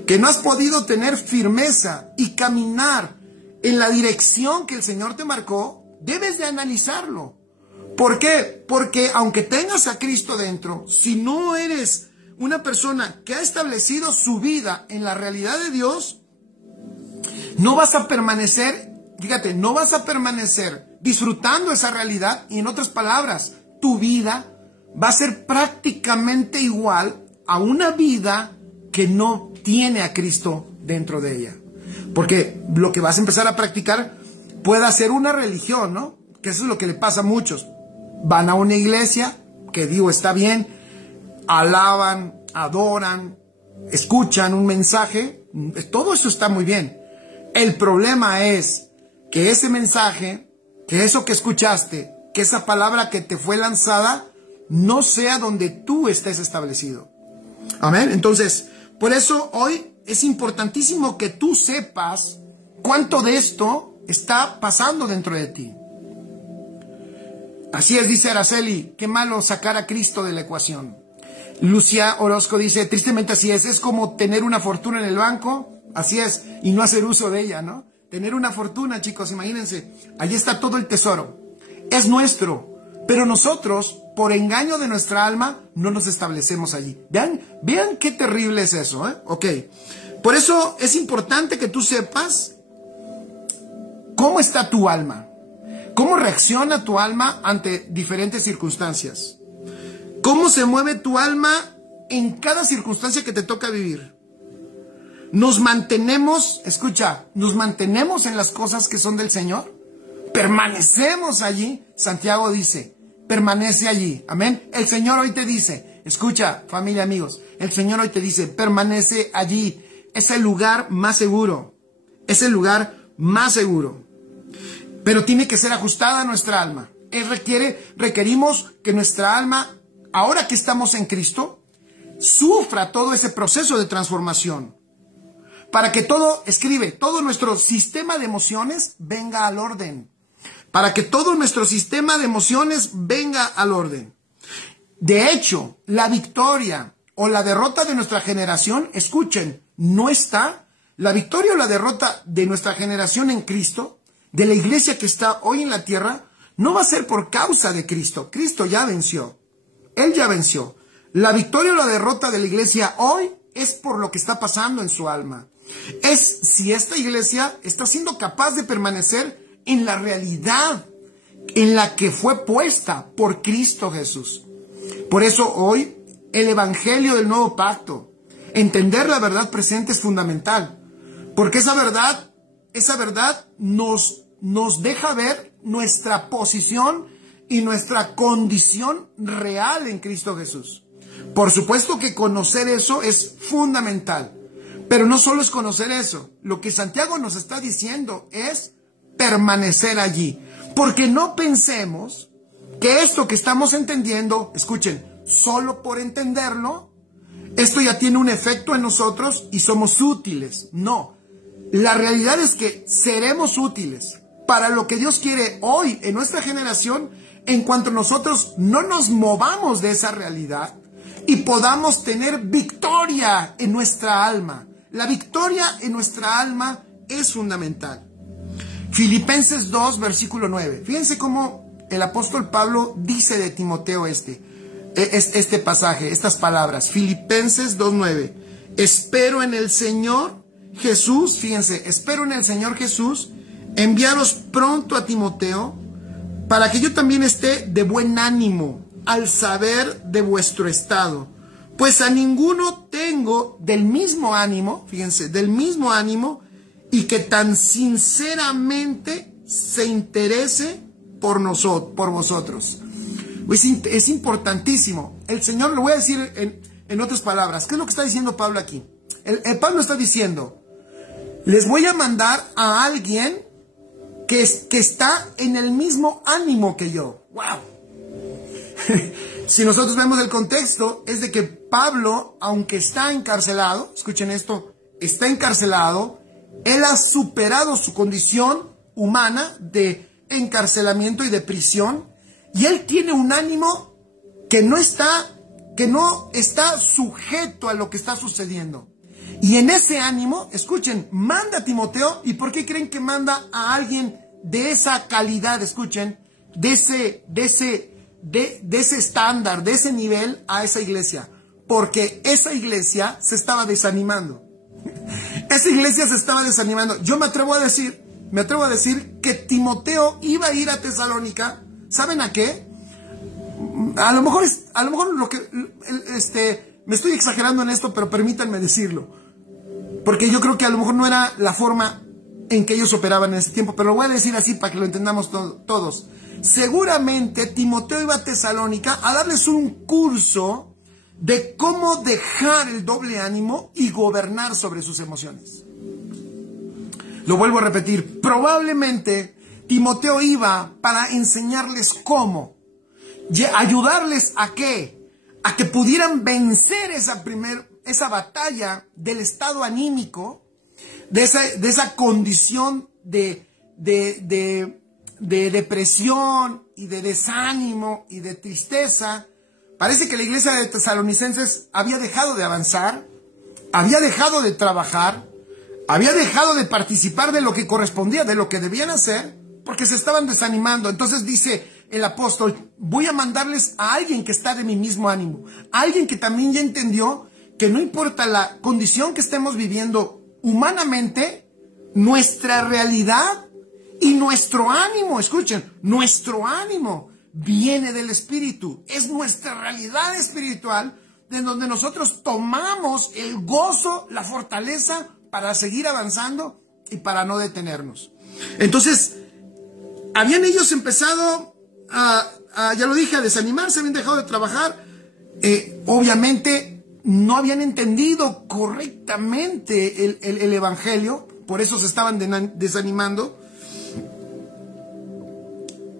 que no has podido tener firmeza y caminar en la dirección que el Señor te marcó, debes de analizarlo. ¿Por qué? Porque aunque tengas a Cristo dentro, si no eres una persona que ha establecido su vida en la realidad de Dios, no vas a permanecer, fíjate, no vas a permanecer disfrutando esa realidad, y en otras palabras, tu vida va a ser prácticamente igual a una vida que no tiene a Cristo dentro de ella. Porque lo que vas a empezar a practicar puede ser una religión, ¿no? Que eso es lo que le pasa a muchos. Van a una iglesia, que digo, está bien, alaban, adoran, escuchan un mensaje, todo eso está muy bien. El problema es que ese mensaje, que eso que escuchaste, que esa palabra que te fue lanzada, no sea donde tú estés establecido. Amén. Entonces, por eso hoy es importantísimo que tú sepas cuánto de esto está pasando dentro de ti. Así es, dice Araceli, qué malo sacar a Cristo de la ecuación. Lucia Orozco dice, tristemente así es como tener una fortuna en el banco, así es, y no hacer uso de ella, ¿no? Tener una fortuna, chicos, imagínense, allí está todo el tesoro, es nuestro, pero nosotros, por engaño de nuestra alma, no nos establecemos allí. Vean qué terrible es eso, ¿eh? Ok, por eso es importante que tú sepas cómo está tu alma, cómo reacciona tu alma ante diferentes circunstancias. ¿Cómo se mueve tu alma en cada circunstancia que te toca vivir? ¿Nos mantenemos, escucha, nos mantenemos en las cosas que son del Señor? ¿Permanecemos allí? Santiago dice, permanece allí. Amén. El Señor hoy te dice, escucha, familia, amigos, el Señor hoy te dice, permanece allí. Es el lugar más seguro. Es el lugar más seguro. Pero tiene que ser ajustada nuestra alma. Requerimos que nuestra alma, ahora que estamos en Cristo, sufra todo ese proceso de transformación. Para que todo nuestro sistema de emociones venga al orden. Para que todo nuestro sistema de emociones venga al orden. De hecho, la victoria o la derrota de nuestra generación, escuchen, no está. La victoria o la derrota de nuestra generación en Cristo, de la iglesia que está hoy en la tierra, no va a ser por causa de Cristo. Cristo ya venció. Él ya venció. La victoria o la derrota de la iglesia hoy es por lo que está pasando en su alma. Es si esta iglesia está siendo capaz de permanecer en la realidad en la que fue puesta por Cristo Jesús. Por eso hoy el evangelio del nuevo pacto, entender la verdad presente es fundamental. Porque esa verdad nos deja ver nuestra posición y nuestra condición real en Cristo Jesús. Por supuesto que conocer eso es fundamental. Pero no solo es conocer eso. Lo que Santiago nos está diciendo es permanecer allí. Porque no pensemos que esto que estamos entendiendo, escuchen, solo por entenderlo, esto ya tiene un efecto en nosotros y somos útiles. No. La realidad es que seremos útiles para lo que Dios quiere hoy en nuestra generación, en cuanto nosotros no nos movamos de esa realidad y podamos tener victoria en nuestra alma. La victoria en nuestra alma es fundamental. Filipenses 2, versículo 9. Fíjense cómo el apóstol Pablo dice de Timoteo este pasaje, estas palabras. Filipenses 2, 9. Espero en el Señor Jesús, fíjense, espero en el Señor Jesús enviaros pronto a Timoteo para que yo también esté de buen ánimo al saber de vuestro estado. Pues a ninguno tengo del mismo ánimo, fíjense, del mismo ánimo, y que tan sinceramente se interese por vosotros. Pues es importantísimo. El Señor, lo voy a decir en otras palabras. ¿Qué es lo que está diciendo Pablo aquí? Pablo está diciendo, les voy a mandar a alguien que está en el mismo ánimo que yo. ¡Wow! Si nosotros vemos el contexto, es de que Pablo, aunque está encarcelado, escuchen esto, está encarcelado, él ha superado su condición humana de encarcelamiento y de prisión, y él tiene un ánimo que no está sujeto a lo que está sucediendo. Y en ese ánimo, escuchen, manda a Timoteo. ¿Y por qué creen que manda a alguien de esa calidad? Escuchen, de ese estándar, de ese nivel a esa iglesia. Porque esa iglesia se estaba desanimando. Esa iglesia se estaba desanimando. Yo me atrevo a decir que Timoteo iba a ir a Tesalónica. ¿Saben a qué? A lo mejor me estoy exagerando en esto, pero permítanme decirlo. Porque yo creo que a lo mejor no era la forma en que ellos operaban en ese tiempo, pero lo voy a decir así para que lo entendamos todos. Seguramente Timoteo iba a Tesalónica a darles un curso de cómo dejar el doble ánimo y gobernar sobre sus emociones. Lo vuelvo a repetir, probablemente Timoteo iba para enseñarles cómo, ayudarles a qué, a que pudieran vencer esa batalla del estado anímico, de esa condición de depresión y de desánimo y de tristeza. Parece que la iglesia de Tesalonicenses había dejado de avanzar, había dejado de trabajar, había dejado de participar de lo que correspondía, de lo que debían hacer, porque se estaban desanimando. Entonces dice el apóstol, voy a mandarles a alguien que está de mi mismo ánimo, alguien que también ya entendió que no importa la condición que estemos viviendo humanamente, nuestra realidad y nuestro ánimo, escuchen, nuestro ánimo viene del Espíritu. Es nuestra realidad espiritual de donde nosotros tomamos el gozo, la fortaleza para seguir avanzando y para no detenernos. Entonces, habían ellos empezado ya lo dije, a desanimarse, habían dejado de trabajar. Obviamente no habían entendido correctamente el evangelio, por eso se estaban desanimando.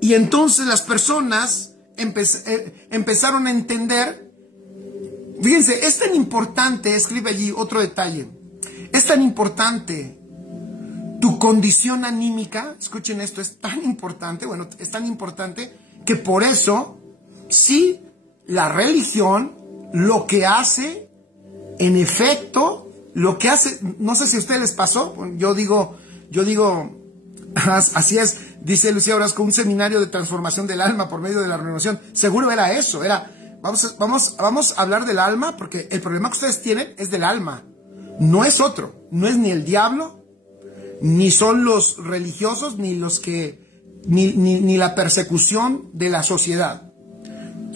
Y entonces las personas empezaron a entender. Fíjense, es tan importante, escribe allí otro detalle, es tan importante tu condición anímica, escuchen esto, es tan importante, bueno, es tan importante que por eso, sí, la religión lo que hace, en efecto, lo que hace, no sé si a ustedes les pasó, yo digo, así es, dice Lucía Orozco, un seminario de transformación del alma por medio de la renovación, seguro era eso, vamos a hablar del alma, porque el problema que ustedes tienen es del alma, no es otro, no es ni el diablo, ni son los religiosos, ni los que, ni la persecución de la sociedad,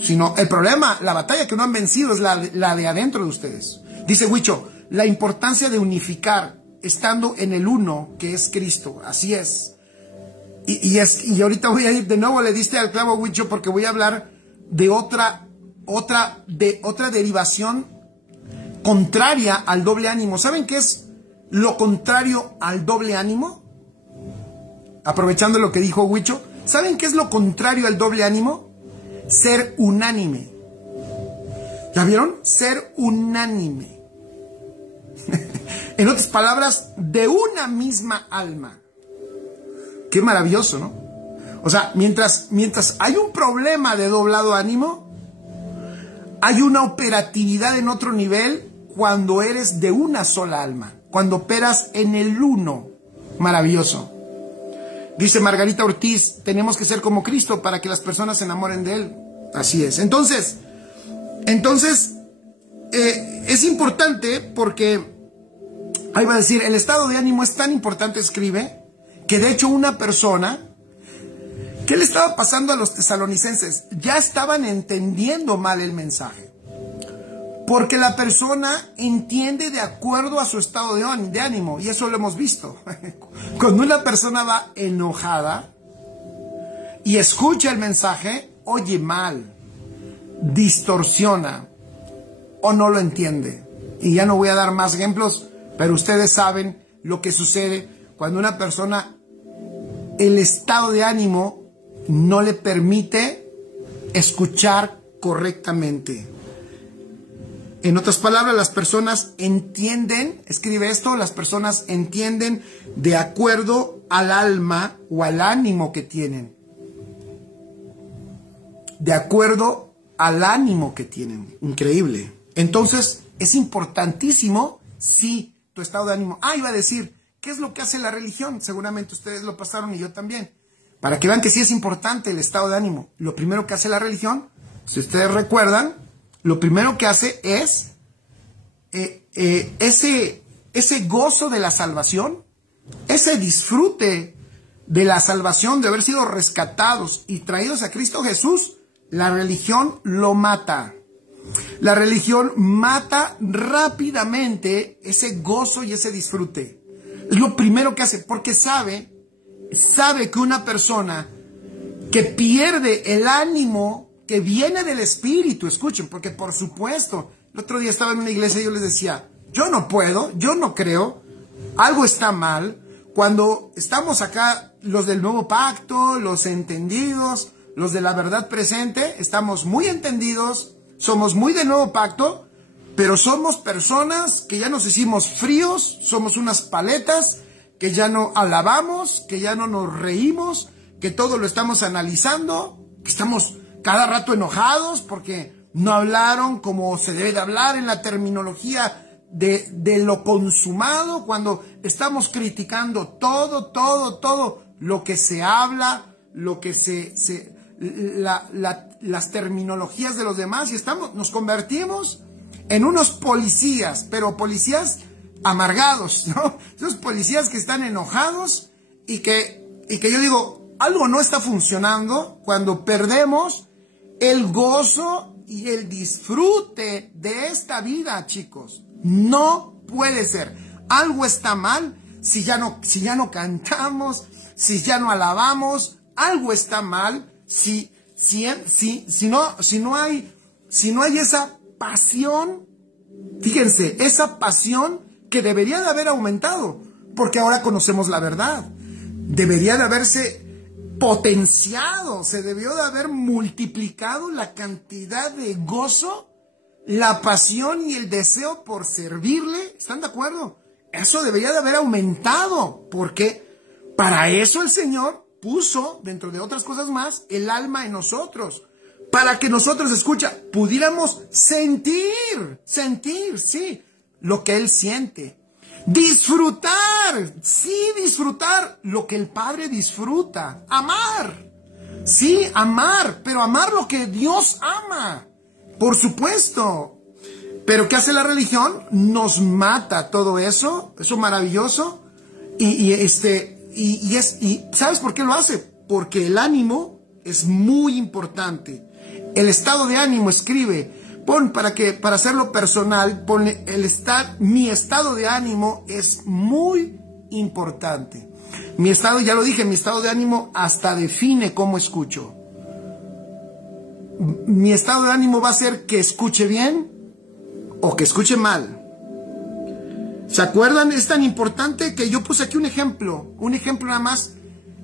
sino el problema, la batalla que no han vencido es la de adentro de ustedes. Dice Huicho, la importancia de unificar, estando en el uno que es Cristo, así es. Y ahorita voy a ir, de nuevo le diste al clavo, Huicho, porque voy a hablar de otra derivación contraria al doble ánimo. ¿Saben qué es lo contrario al doble ánimo? Aprovechando lo que dijo Huicho, ¿saben qué es lo contrario al doble ánimo? Ser unánime. ¿Ya vieron? Ser unánime. En otras palabras, de una misma alma. Qué maravilloso, ¿no? O sea, mientras hay un problema de doblado ánimo, hay una operatividad en otro nivel cuando eres de una sola alma, cuando operas en el uno. Maravilloso. Dice Margarita Ortiz, tenemos que ser como Cristo para que las personas se enamoren de Él. Así es. Entonces, es importante porque, ahí va a decir, el estado de ánimo es tan importante, escribe, que de hecho una persona, ¿qué le estaba pasando a los tesalonicenses? Ya estaban entendiendo mal el mensaje. Porque la persona entiende de acuerdo a su estado de ánimo, y eso lo hemos visto. Cuando una persona va enojada y escucha el mensaje, oye mal, distorsiona o no lo entiende. Y ya no voy a dar más ejemplos, pero ustedes saben lo que sucede cuando una persona, el estado de ánimo no le permite escuchar correctamente. En otras palabras, las personas entienden, escribe esto, las personas entienden de acuerdo al alma o al ánimo que tienen. De acuerdo al ánimo que tienen. Increíble. Entonces, es importantísimo, sí, tu estado de ánimo. Iba a decir, ¿qué es lo que hace la religión? Seguramente ustedes lo pasaron y yo también. Para que vean que sí es importante el estado de ánimo. Lo primero que hace la religión, si ustedes recuerdan, lo primero que hace es ese gozo de la salvación, ese disfrute de la salvación, de haber sido rescatados y traídos a Cristo Jesús. La religión lo mata. La religión mata rápidamente ese gozo y ese disfrute. Es lo primero que hace, porque sabe que una persona que pierde el ánimo que viene del Espíritu, escuchen, porque por supuesto, el otro día estaba en una iglesia y yo les decía, yo no puedo, yo no creo, algo está mal. Cuando estamos acá, los del nuevo pacto, los entendidos, los de la verdad presente, estamos muy entendidos, somos muy del nuevo pacto, pero somos personas que ya nos hicimos fríos, somos unas paletas, que ya no alabamos, que ya no nos reímos, que todo lo estamos analizando, que estamos cada rato enojados porque no hablaron como se debe de hablar en la terminología de lo consumado, cuando estamos criticando todo lo que se habla, lo que las terminologías de los demás, y nos convertimos en unos policías, pero policías amargados, ¿no? Esos policías que están enojados y que yo digo, algo no está funcionando cuando perdemos el gozo y el disfrute de esta vida, chicos. No puede ser. Algo está mal si ya no cantamos, si ya no alabamos. Algo está mal si si no hay esa pasión, fíjense, esa pasión que debería de haber aumentado, porque ahora conocemos la verdad, debería de haberse potenciado, se debió de haber multiplicado la cantidad de gozo, la pasión y el deseo por servirle. ¿Están de acuerdo? Eso debería de haber aumentado, porque para eso el Señor puso, dentro de otras cosas más, el alma en nosotros, para que nosotros, pudiéramos sentir, sí, lo que Él siente. Disfrutar, sí, disfrutar lo que el Padre disfruta. Amar, sí, amar, pero amar lo que Dios ama, por supuesto. Pero ¿qué hace la religión? Nos mata todo eso maravilloso, y ¿sabes por qué lo hace? Porque el ánimo es muy importante. El estado de ánimo, para hacerlo personal, mi estado de ánimo es muy importante. Mi estado, ya lo dije, mi estado de ánimo hasta define cómo escucho. Mi estado de ánimo va a ser que escuche bien o que escuche mal. ¿Se acuerdan? Es tan importante que yo puse aquí un ejemplo nada más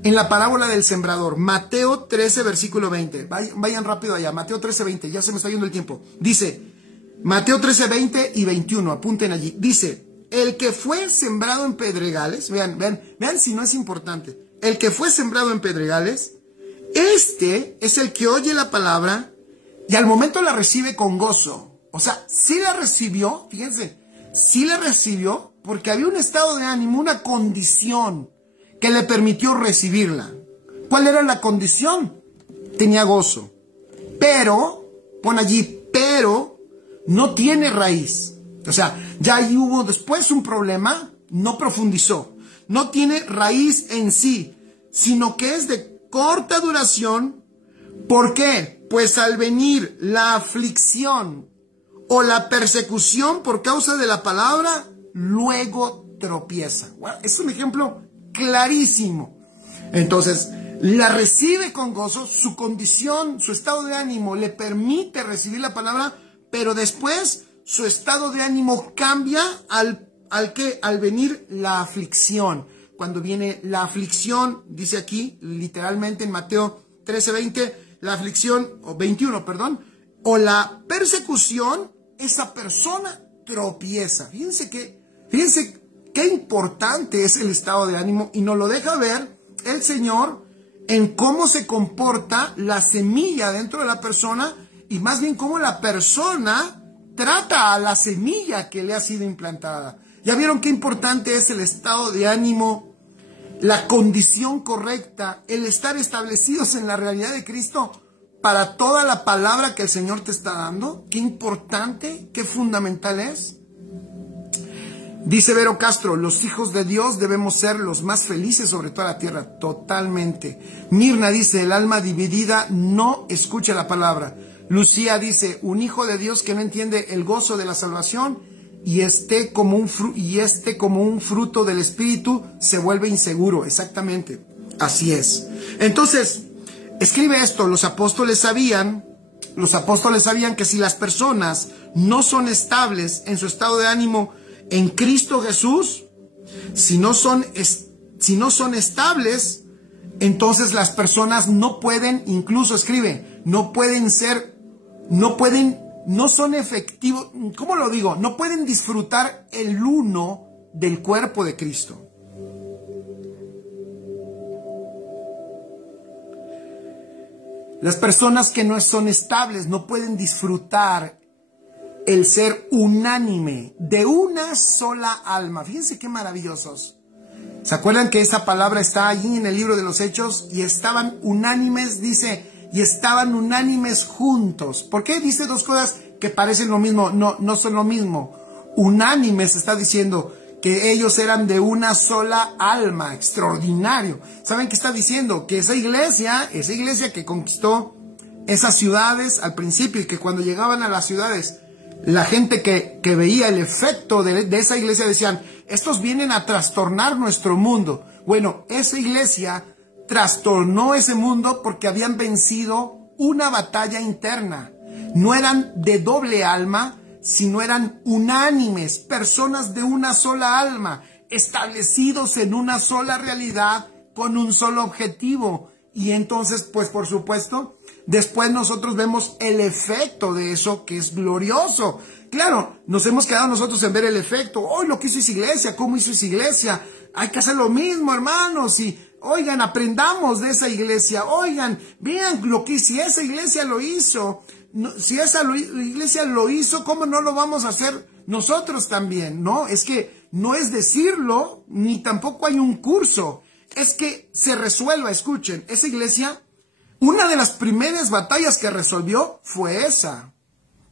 en la parábola del sembrador. Mateo 13, versículo 20. Vayan rápido allá. Mateo 13, 20. Ya se me está yendo el tiempo. Dice, Mateo 13, 20 y 21. Apunten allí. Dice, el que fue sembrado en pedregales, vean si no es importante. El que fue sembrado en pedregales, este es el que oye la palabra y al momento la recibe con gozo. O sea, sí la recibió, fíjense, sí la recibió porque había un estado de ánimo, una condición que le permitió recibirla. ¿Cuál era la condición? Tenía gozo. Pero, pon allí, pero no tiene raíz. O sea, ya ahí hubo después un problema, no profundizó. No tiene raíz en sí, sino que es de corta duración. ¿Por qué? Pues al venir la aflicción o la persecución por causa de la palabra, luego tropieza. Bueno, es un ejemplo clarísimo. Entonces, la recibe con gozo, su condición, su estado de ánimo le permite recibir la palabra, pero después su estado de ánimo cambia al venir la aflicción. Cuando viene la aflicción, dice aquí, literalmente en Mateo 13:20, la aflicción, o 21, perdón, o la persecución, esa persona tropieza. Fíjense qué importante es el estado de ánimo, y nos lo deja ver el Señor en cómo se comporta la semilla dentro de la persona, y más bien cómo la persona trata a la semilla que le ha sido implantada. ¿Ya vieron qué importante es el estado de ánimo, la condición correcta, el estar establecidos en la realidad de Cristo para toda la palabra que el Señor te está dando? Qué importante, qué fundamental es. Dice Vero Castro, los hijos de Dios debemos ser los más felices sobre toda la tierra. Totalmente. Mirna dice, el alma dividida no escucha la palabra. Lucía dice, un hijo de Dios que no entiende el gozo de la salvación y esté como un fruto del Espíritu se vuelve inseguro. Exactamente. Así es. Entonces, escribe esto, los apóstoles sabían que si las personas no son estables en su estado de ánimo en Cristo Jesús, si no son estables, entonces las personas no pueden, incluso escribe, no son efectivos, ¿cómo lo digo? No pueden disfrutar el uno del cuerpo de Cristo. Las personas que no son estables no pueden disfrutar el ser unánime, de una sola alma. Fíjense qué maravillosos. ¿Se acuerdan que esa palabra está allí en el libro de los Hechos? Y estaban unánimes, dice, y estaban unánimes juntos. ¿Por qué dice dos cosas que parecen lo mismo? No son lo mismo. Unánimes está diciendo que ellos eran de una sola alma. Extraordinario. ¿Saben qué está diciendo? Que esa iglesia que conquistó esas ciudades al principio, y que cuando llegaban a las ciudades, la gente que veía el efecto de esa iglesia decían, estos vienen a trastornar nuestro mundo. Bueno, esa iglesia trastornó ese mundo porque habían vencido una batalla interna. No eran de doble alma, sino eran unánimes, personas de una sola alma, establecidos en una sola realidad, con un solo objetivo. Y entonces, pues por supuesto, después nosotros vemos el efecto de eso, que es glorioso. Claro, nos hemos quedado nosotros en ver el efecto. Hoy lo que hizo esa iglesia, cómo hizo esa iglesia. Hay que hacer lo mismo, hermanos. Y oigan, aprendamos de esa iglesia. Oigan, vean lo que si esa iglesia lo hizo. Si esa iglesia lo hizo, ¿cómo no lo vamos a hacer nosotros también? No, es que no es decirlo, ni tampoco hay un curso. Es que se resuelva, escuchen, esa iglesia, una de las primeras batallas que resolvió fue esa.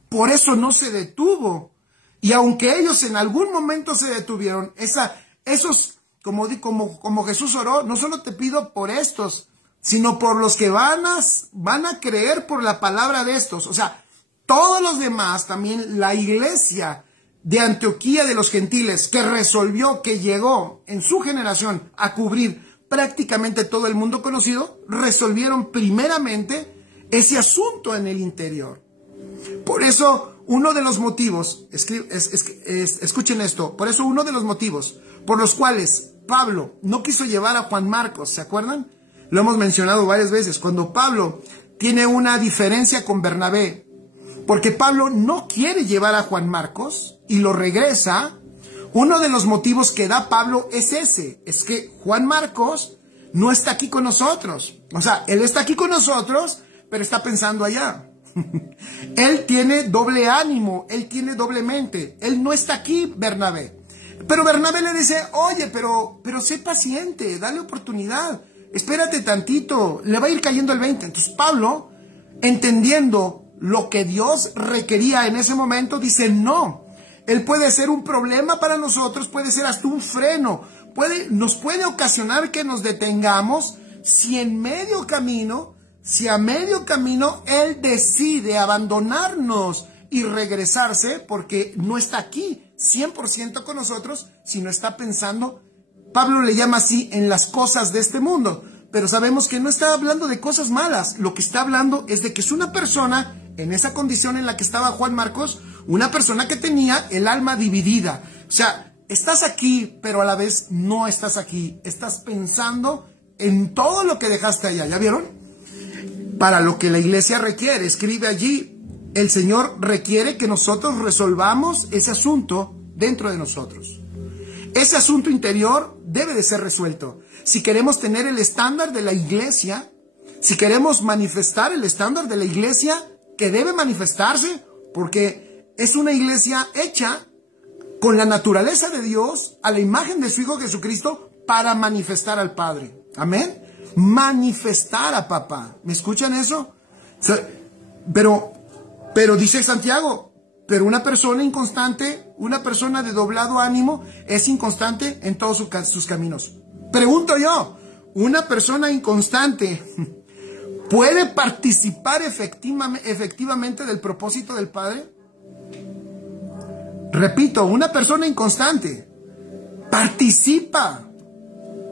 Por eso no se detuvo. Y aunque ellos en algún momento se detuvieron, esos, como Jesús oró, no solo te pido por estos, sino por los que van a creer por la palabra de estos. O sea, todos los demás, también la iglesia de Antioquía de los gentiles, que resolvió, que llegó en su generación a cubrir prácticamente todo el mundo conocido, resolvieron primeramente ese asunto en el interior. Por eso, uno de los motivos, escuchen esto, por eso uno de los motivos por los cuales Pablo no quiso llevar a Juan Marcos, ¿se acuerdan? Lo hemos mencionado varias veces, cuando Pablo tiene una diferencia con Bernabé, porque Pablo no quiere llevar a Juan Marcos y lo regresa. Uno de los motivos que da Pablo es ese, es que Juan Marcos no está aquí con nosotros. O sea, él está aquí con nosotros, pero está pensando allá. Él tiene doble ánimo, él tiene doble mente. Él no está aquí, Bernabé. Pero Bernabé le dice, oye, pero sé paciente, dale oportunidad, espérate tantito, le va a ir cayendo el 20. Entonces Pablo, entendiendo lo que Dios requería en ese momento, dice, no. Él puede ser un problema para nosotros, puede ser hasta un freno, nos puede ocasionar que nos detengamos si a medio camino Él decide abandonarnos y regresarse porque no está aquí 100% con nosotros, sino está pensando, Pablo le llama así, en las cosas de este mundo, pero sabemos que no está hablando de cosas malas, lo que está hablando es de que es una persona, en esa condición en la que estaba Juan Marcos, una persona que tenía el alma dividida. O sea, estás aquí, pero a la vez no estás aquí. Estás pensando en todo lo que dejaste allá. ¿Ya vieron? Para lo que la iglesia requiere, escribe allí, el Señor requiere que nosotros resolvamos ese asunto dentro de nosotros. Ese asunto interior debe de ser resuelto. Si queremos tener el estándar de la iglesia, si queremos manifestar el estándar de la iglesia que debe manifestarse, porque es una iglesia hecha con la naturaleza de Dios, a la imagen de su Hijo Jesucristo, para manifestar al Padre. Amén. Manifestar a papá. ¿Me escuchan eso? O sea, pero dice Santiago, pero una persona inconstante, una persona de doblado ánimo, es inconstante en todos sus caminos. Pregunto yo, ¿una persona inconstante puede participar efectivamente del propósito del Padre? Repito, una persona inconstante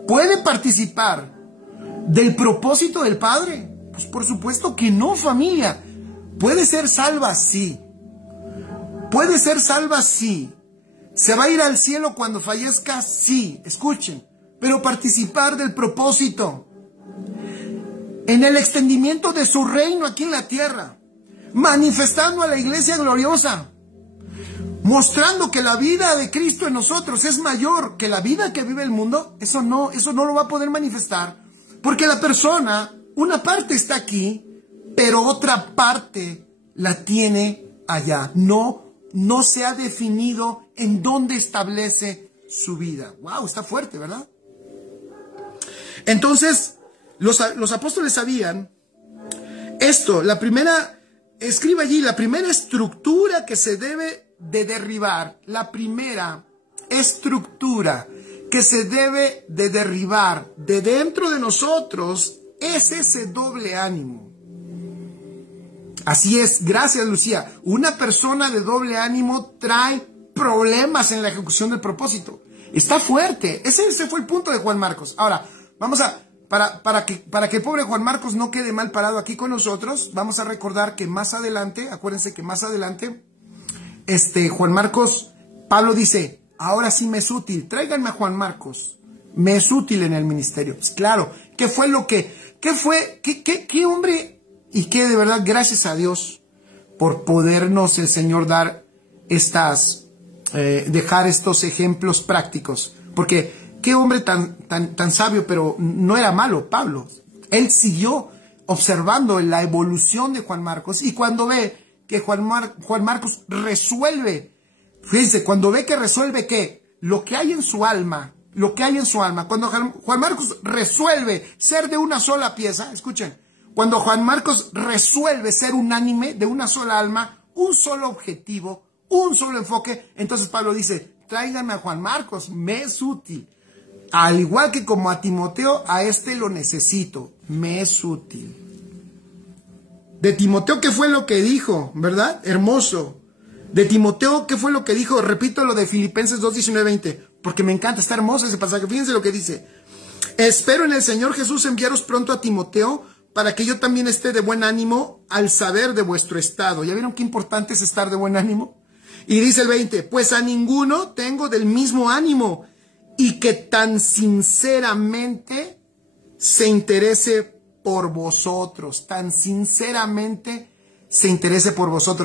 puede participar del propósito del Padre. Pues por supuesto que no, familia. Puede ser salva, sí. Puede ser salva, sí. ¿Se va a ir al cielo cuando fallezca? Sí. Escuchen. Pero participar del propósito. En el extendimiento de su reino aquí en la tierra. Manifestando a la iglesia gloriosa. Mostrando que la vida de Cristo en nosotros es mayor que la vida que vive el mundo. Eso no lo va a poder manifestar. Porque la persona, una parte está aquí, pero otra parte la tiene allá. No se ha definido en dónde establece su vida. Wow, está fuerte, ¿verdad? Entonces, los apóstoles sabían esto. Escribe allí, la primera estructura que se debe de derribar, la primera estructura que se debe de derribar de dentro de nosotros es ese doble ánimo. Así es, gracias Lucía. Una persona de doble ánimo trae problemas en la ejecución del propósito. Está fuerte. Ese fue el punto de Juan Marcos. Ahora, vamos a para que el pobre Juan Marcos no quede mal parado aquí con nosotros, vamos a recordar que más adelante, acuérdense que más adelante, Juan Marcos, Pablo dice, ahora sí me es útil, tráiganme a Juan Marcos, me es útil en el ministerio. Pues claro, ¿qué hombre? Y que de verdad, gracias a Dios por podernos el Señor dar dejar estos ejemplos prácticos, porque qué hombre tan sabio, pero no era malo Pablo. Él siguió observando la evolución de Juan Marcos, y cuando ve que Juan Marcos resuelve, fíjense, cuando ve que resuelve ¿qué? Lo que hay en su alma, cuando Juan Marcos resuelve ser de una sola pieza, escuchen, cuando Juan Marcos resuelve ser unánime, de una sola alma, un solo objetivo, un solo enfoque, entonces Pablo dice, tráiganme a Juan Marcos, me es útil. Al igual que como a Timoteo, a lo necesito, me es útil. De Timoteo, ¿qué fue lo que dijo? ¿Verdad? Hermoso. De Timoteo, ¿qué fue lo que dijo? Repito lo de Filipenses 2, 19, 20, porque me encanta, está hermoso ese pasaje. Fíjense lo que dice. Espero en el Señor Jesús enviaros pronto a Timoteo, para que yo también esté de buen ánimo al saber de vuestro estado. ¿Ya vieron qué importante es estar de buen ánimo? Y dice el 20, pues a ninguno tengo del mismo ánimo, y que tan sinceramente se interese por vosotros,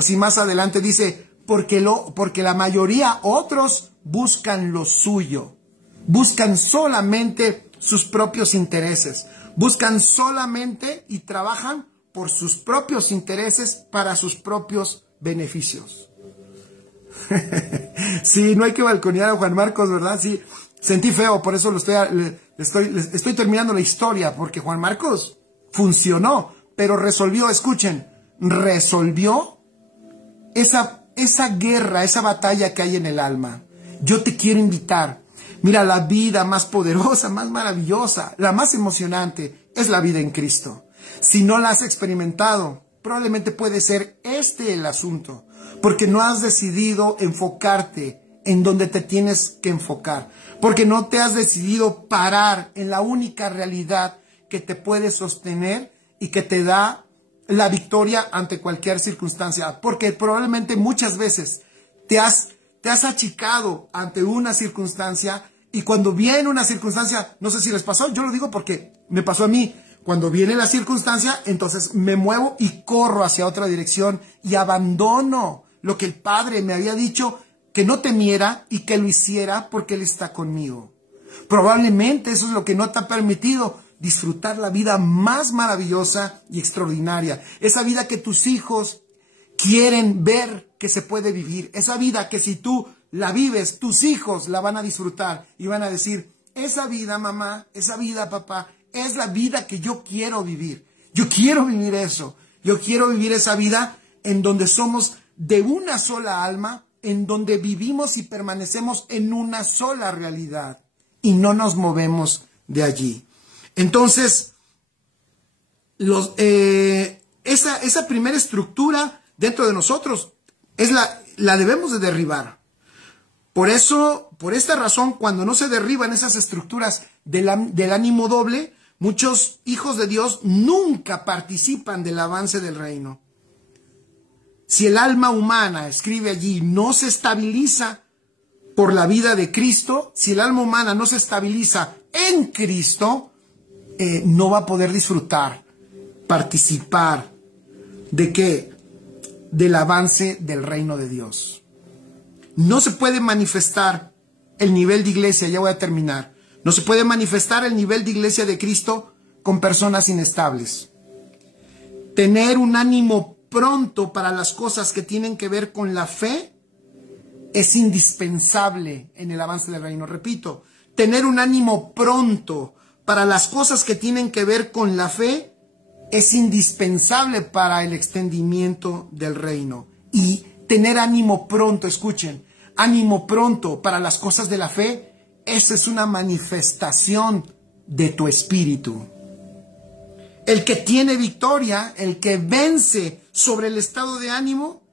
Y más adelante dice, porque la mayoría otros buscan lo suyo, buscan solamente sus propios intereses, buscan solamente y trabajan por sus propios intereses para sus propios beneficios. Sí, no hay que balconear a Juan Marcos, ¿verdad? Sí, sentí feo, por eso estoy terminando la historia, porque Juan Marcos funcionó, pero resolvió esa guerra, esa batalla que hay en el alma. Yo te quiero invitar. Mira, la vida más poderosa, más maravillosa, la más emocionante es la vida en Cristo. Si no la has experimentado, probablemente puede ser el asunto, porque no has decidido enfocarte en donde te tienes que enfocar, porque no te has decidido parar en la única realidad que te puede sostener y que te da la victoria ante cualquier circunstancia, porque probablemente muchas veces te has achicado ante una circunstancia, y cuando viene una circunstancia, no sé si les pasó, yo lo digo porque me pasó a mí, cuando viene la circunstancia, entonces me muevo y corro hacia otra dirección y abandono lo que el Padre me había dicho que no temiera y que lo hiciera porque Él está conmigo. Probablemente eso es lo que no te ha permitido disfrutar la vida más maravillosa y extraordinaria. Esa vida que tus hijos quieren ver que se puede vivir. Esa vida que si tú la vives, tus hijos la van a disfrutar y van a decir, esa vida, mamá, esa vida, papá, es la vida que yo quiero vivir. Yo quiero vivir eso. Yo quiero vivir esa vida en donde somos de una sola alma, en donde vivimos y permanecemos en una sola realidad y no nos movemos de allí. Entonces, esa primera estructura dentro de nosotros la debemos de derribar. Por eso, por esta razón, cuando no se derriban esas estructuras del ánimo doble, muchos hijos de Dios nunca participan del avance del reino. Si el alma humana, escribe allí, no se estabiliza por la vida de Cristo, si el alma humana no se estabiliza en Cristo, no va a poder disfrutar, participar ¿de qué? Del avance del reino de Dios. No se puede manifestar el nivel de iglesia, ya voy a terminar, no se puede manifestar el nivel de iglesia de Cristo con personas inestables. Tener un ánimo pronto para las cosas que tienen que ver con la fe es indispensable en el avance del reino. Repito, tener un ánimo pronto para las cosas que tienen que ver con la fe es indispensable para el extendimiento del reino. Y tener ánimo pronto, escuchen, ánimo pronto para las cosas de la fe, esa es una manifestación de tu espíritu. El que tiene victoria, el que vence sobre el estado de ánimo,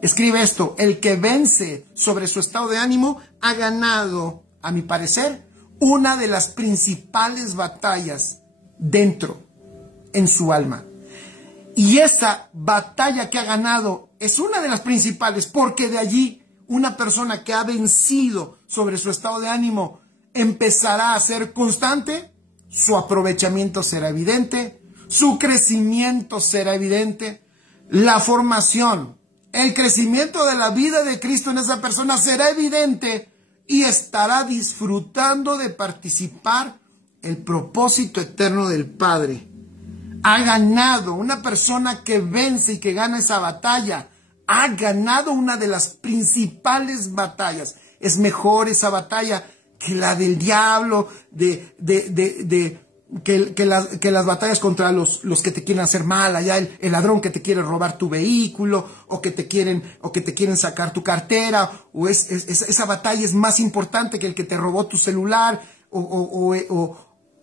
escribe esto, el que vence sobre su estado de ánimo ha ganado, a mi parecer, una de las principales batallas dentro, en su alma. Y esa batalla que ha ganado es una de las principales, porque de allí una persona que ha vencido sobre su estado de ánimo empezará a ser constante, su aprovechamiento será evidente, su crecimiento será evidente, la formación, el crecimiento de la vida de Cristo en esa persona será evidente y estará disfrutando de participar el propósito eterno del Padre. Ha ganado, una persona que vence y que gana esa batalla, ha ganado una de las principales batallas. Es mejor esa batalla que la del diablo, que las batallas contra los que te quieren hacer mal, allá el ladrón que te quiere robar tu vehículo, o que te quieren sacar tu cartera, esa batalla es más importante que el que te robó tu celular,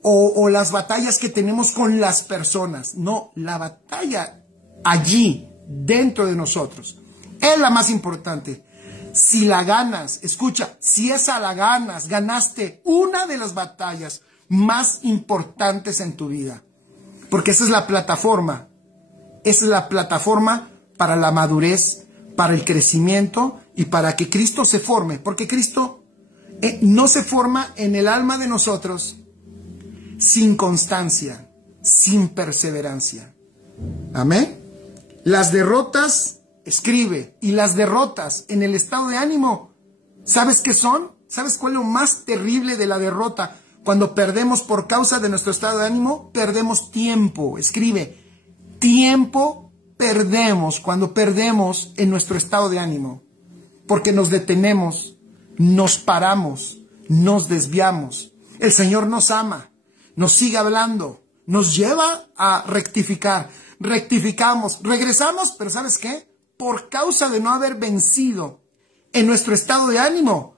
o las batallas que tenemos con las personas. No, la batalla allí, dentro de nosotros, es la más importante. Si la ganas, escucha, si esa la ganas, ganaste una de las batallas más importantes en tu vida. Porque esa es la plataforma para la madurez, para el crecimiento y para que Cristo se forme. Porque Cristo no se forma en el alma de nosotros sin constancia, sin perseverancia. Amén. Las derrotas, escribe, y las derrotas en el estado de ánimo, ¿sabes qué son? ¿Sabes cuál es lo más terrible de la derrota? Cuando perdemos por causa de nuestro estado de ánimo, perdemos tiempo. Escribe, tiempo perdemos cuando perdemos en nuestro estado de ánimo. Porque nos detenemos, nos paramos, nos desviamos. El Señor nos ama, nos sigue hablando, nos lleva a rectificar. Rectificamos, regresamos, pero ¿sabes qué? Por causa de no haber vencido en nuestro estado de ánimo,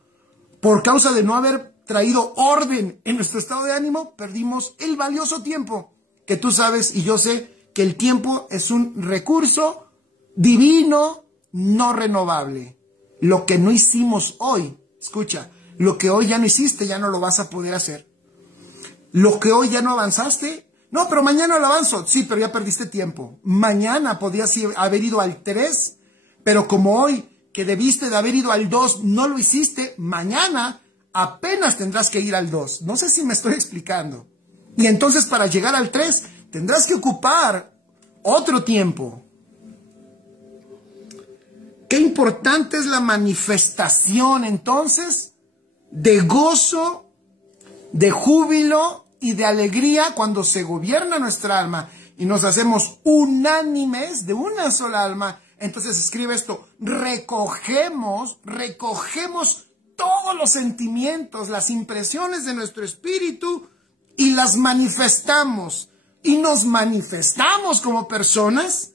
por causa de no haber traído orden en nuestro estado de ánimo, perdimos el valioso tiempo, que tú sabes y yo sé que el tiempo es un recurso divino, no renovable. Lo que no hicimos hoy, escucha, lo que hoy ya no hiciste, ya no lo vas a poder hacer. Lo que hoy ya no avanzaste, no, pero mañana lo avanzo. Sí, pero ya perdiste tiempo. Mañana podías haber ido al 3, pero como hoy que debiste de haber ido al 2, no lo hiciste, mañana apenas tendrás que ir al 2. No sé si me estoy explicando. Y entonces para llegar al 3 tendrás que ocupar otro tiempo. Qué importante es la manifestación entonces de gozo, de júbilo y de alegría cuando se gobierna nuestra alma y nos hacemos unánimes de una sola alma. Entonces escribe esto, recogemos todos los sentimientos, las impresiones de nuestro espíritu y las manifestamos. Y nos manifestamos como personas,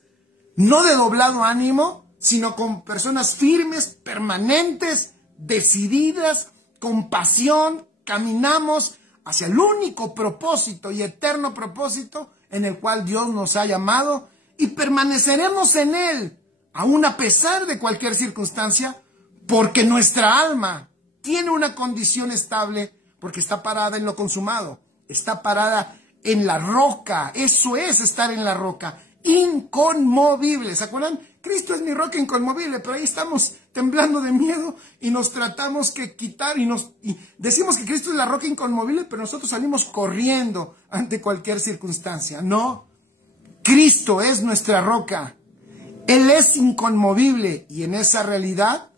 no de doblado ánimo, sino como personas firmes, permanentes, decididas, con pasión, caminamos hacia el único propósito y eterno propósito en el cual Dios nos ha llamado y permaneceremos en él, aun a pesar de cualquier circunstancia, porque nuestra alma tiene una condición estable, porque está parada en lo consumado, está parada en la roca. Eso es estar en la roca, inconmovible. ¿Se acuerdan? Cristo es mi roca inconmovible, pero ahí estamos temblando de miedo y nos tratamos que quitar y decimos que Cristo es la roca inconmovible, pero nosotros salimos corriendo ante cualquier circunstancia. No, Cristo es nuestra roca. Él es inconmovible y en esa realidad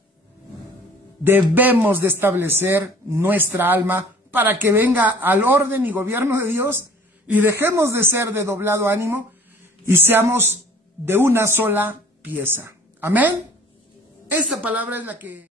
debemos de establecer nuestra alma para que venga al orden y gobierno de Dios y dejemos de ser de doblado ánimo y seamos de una sola pieza. Amén. Esta palabra es la que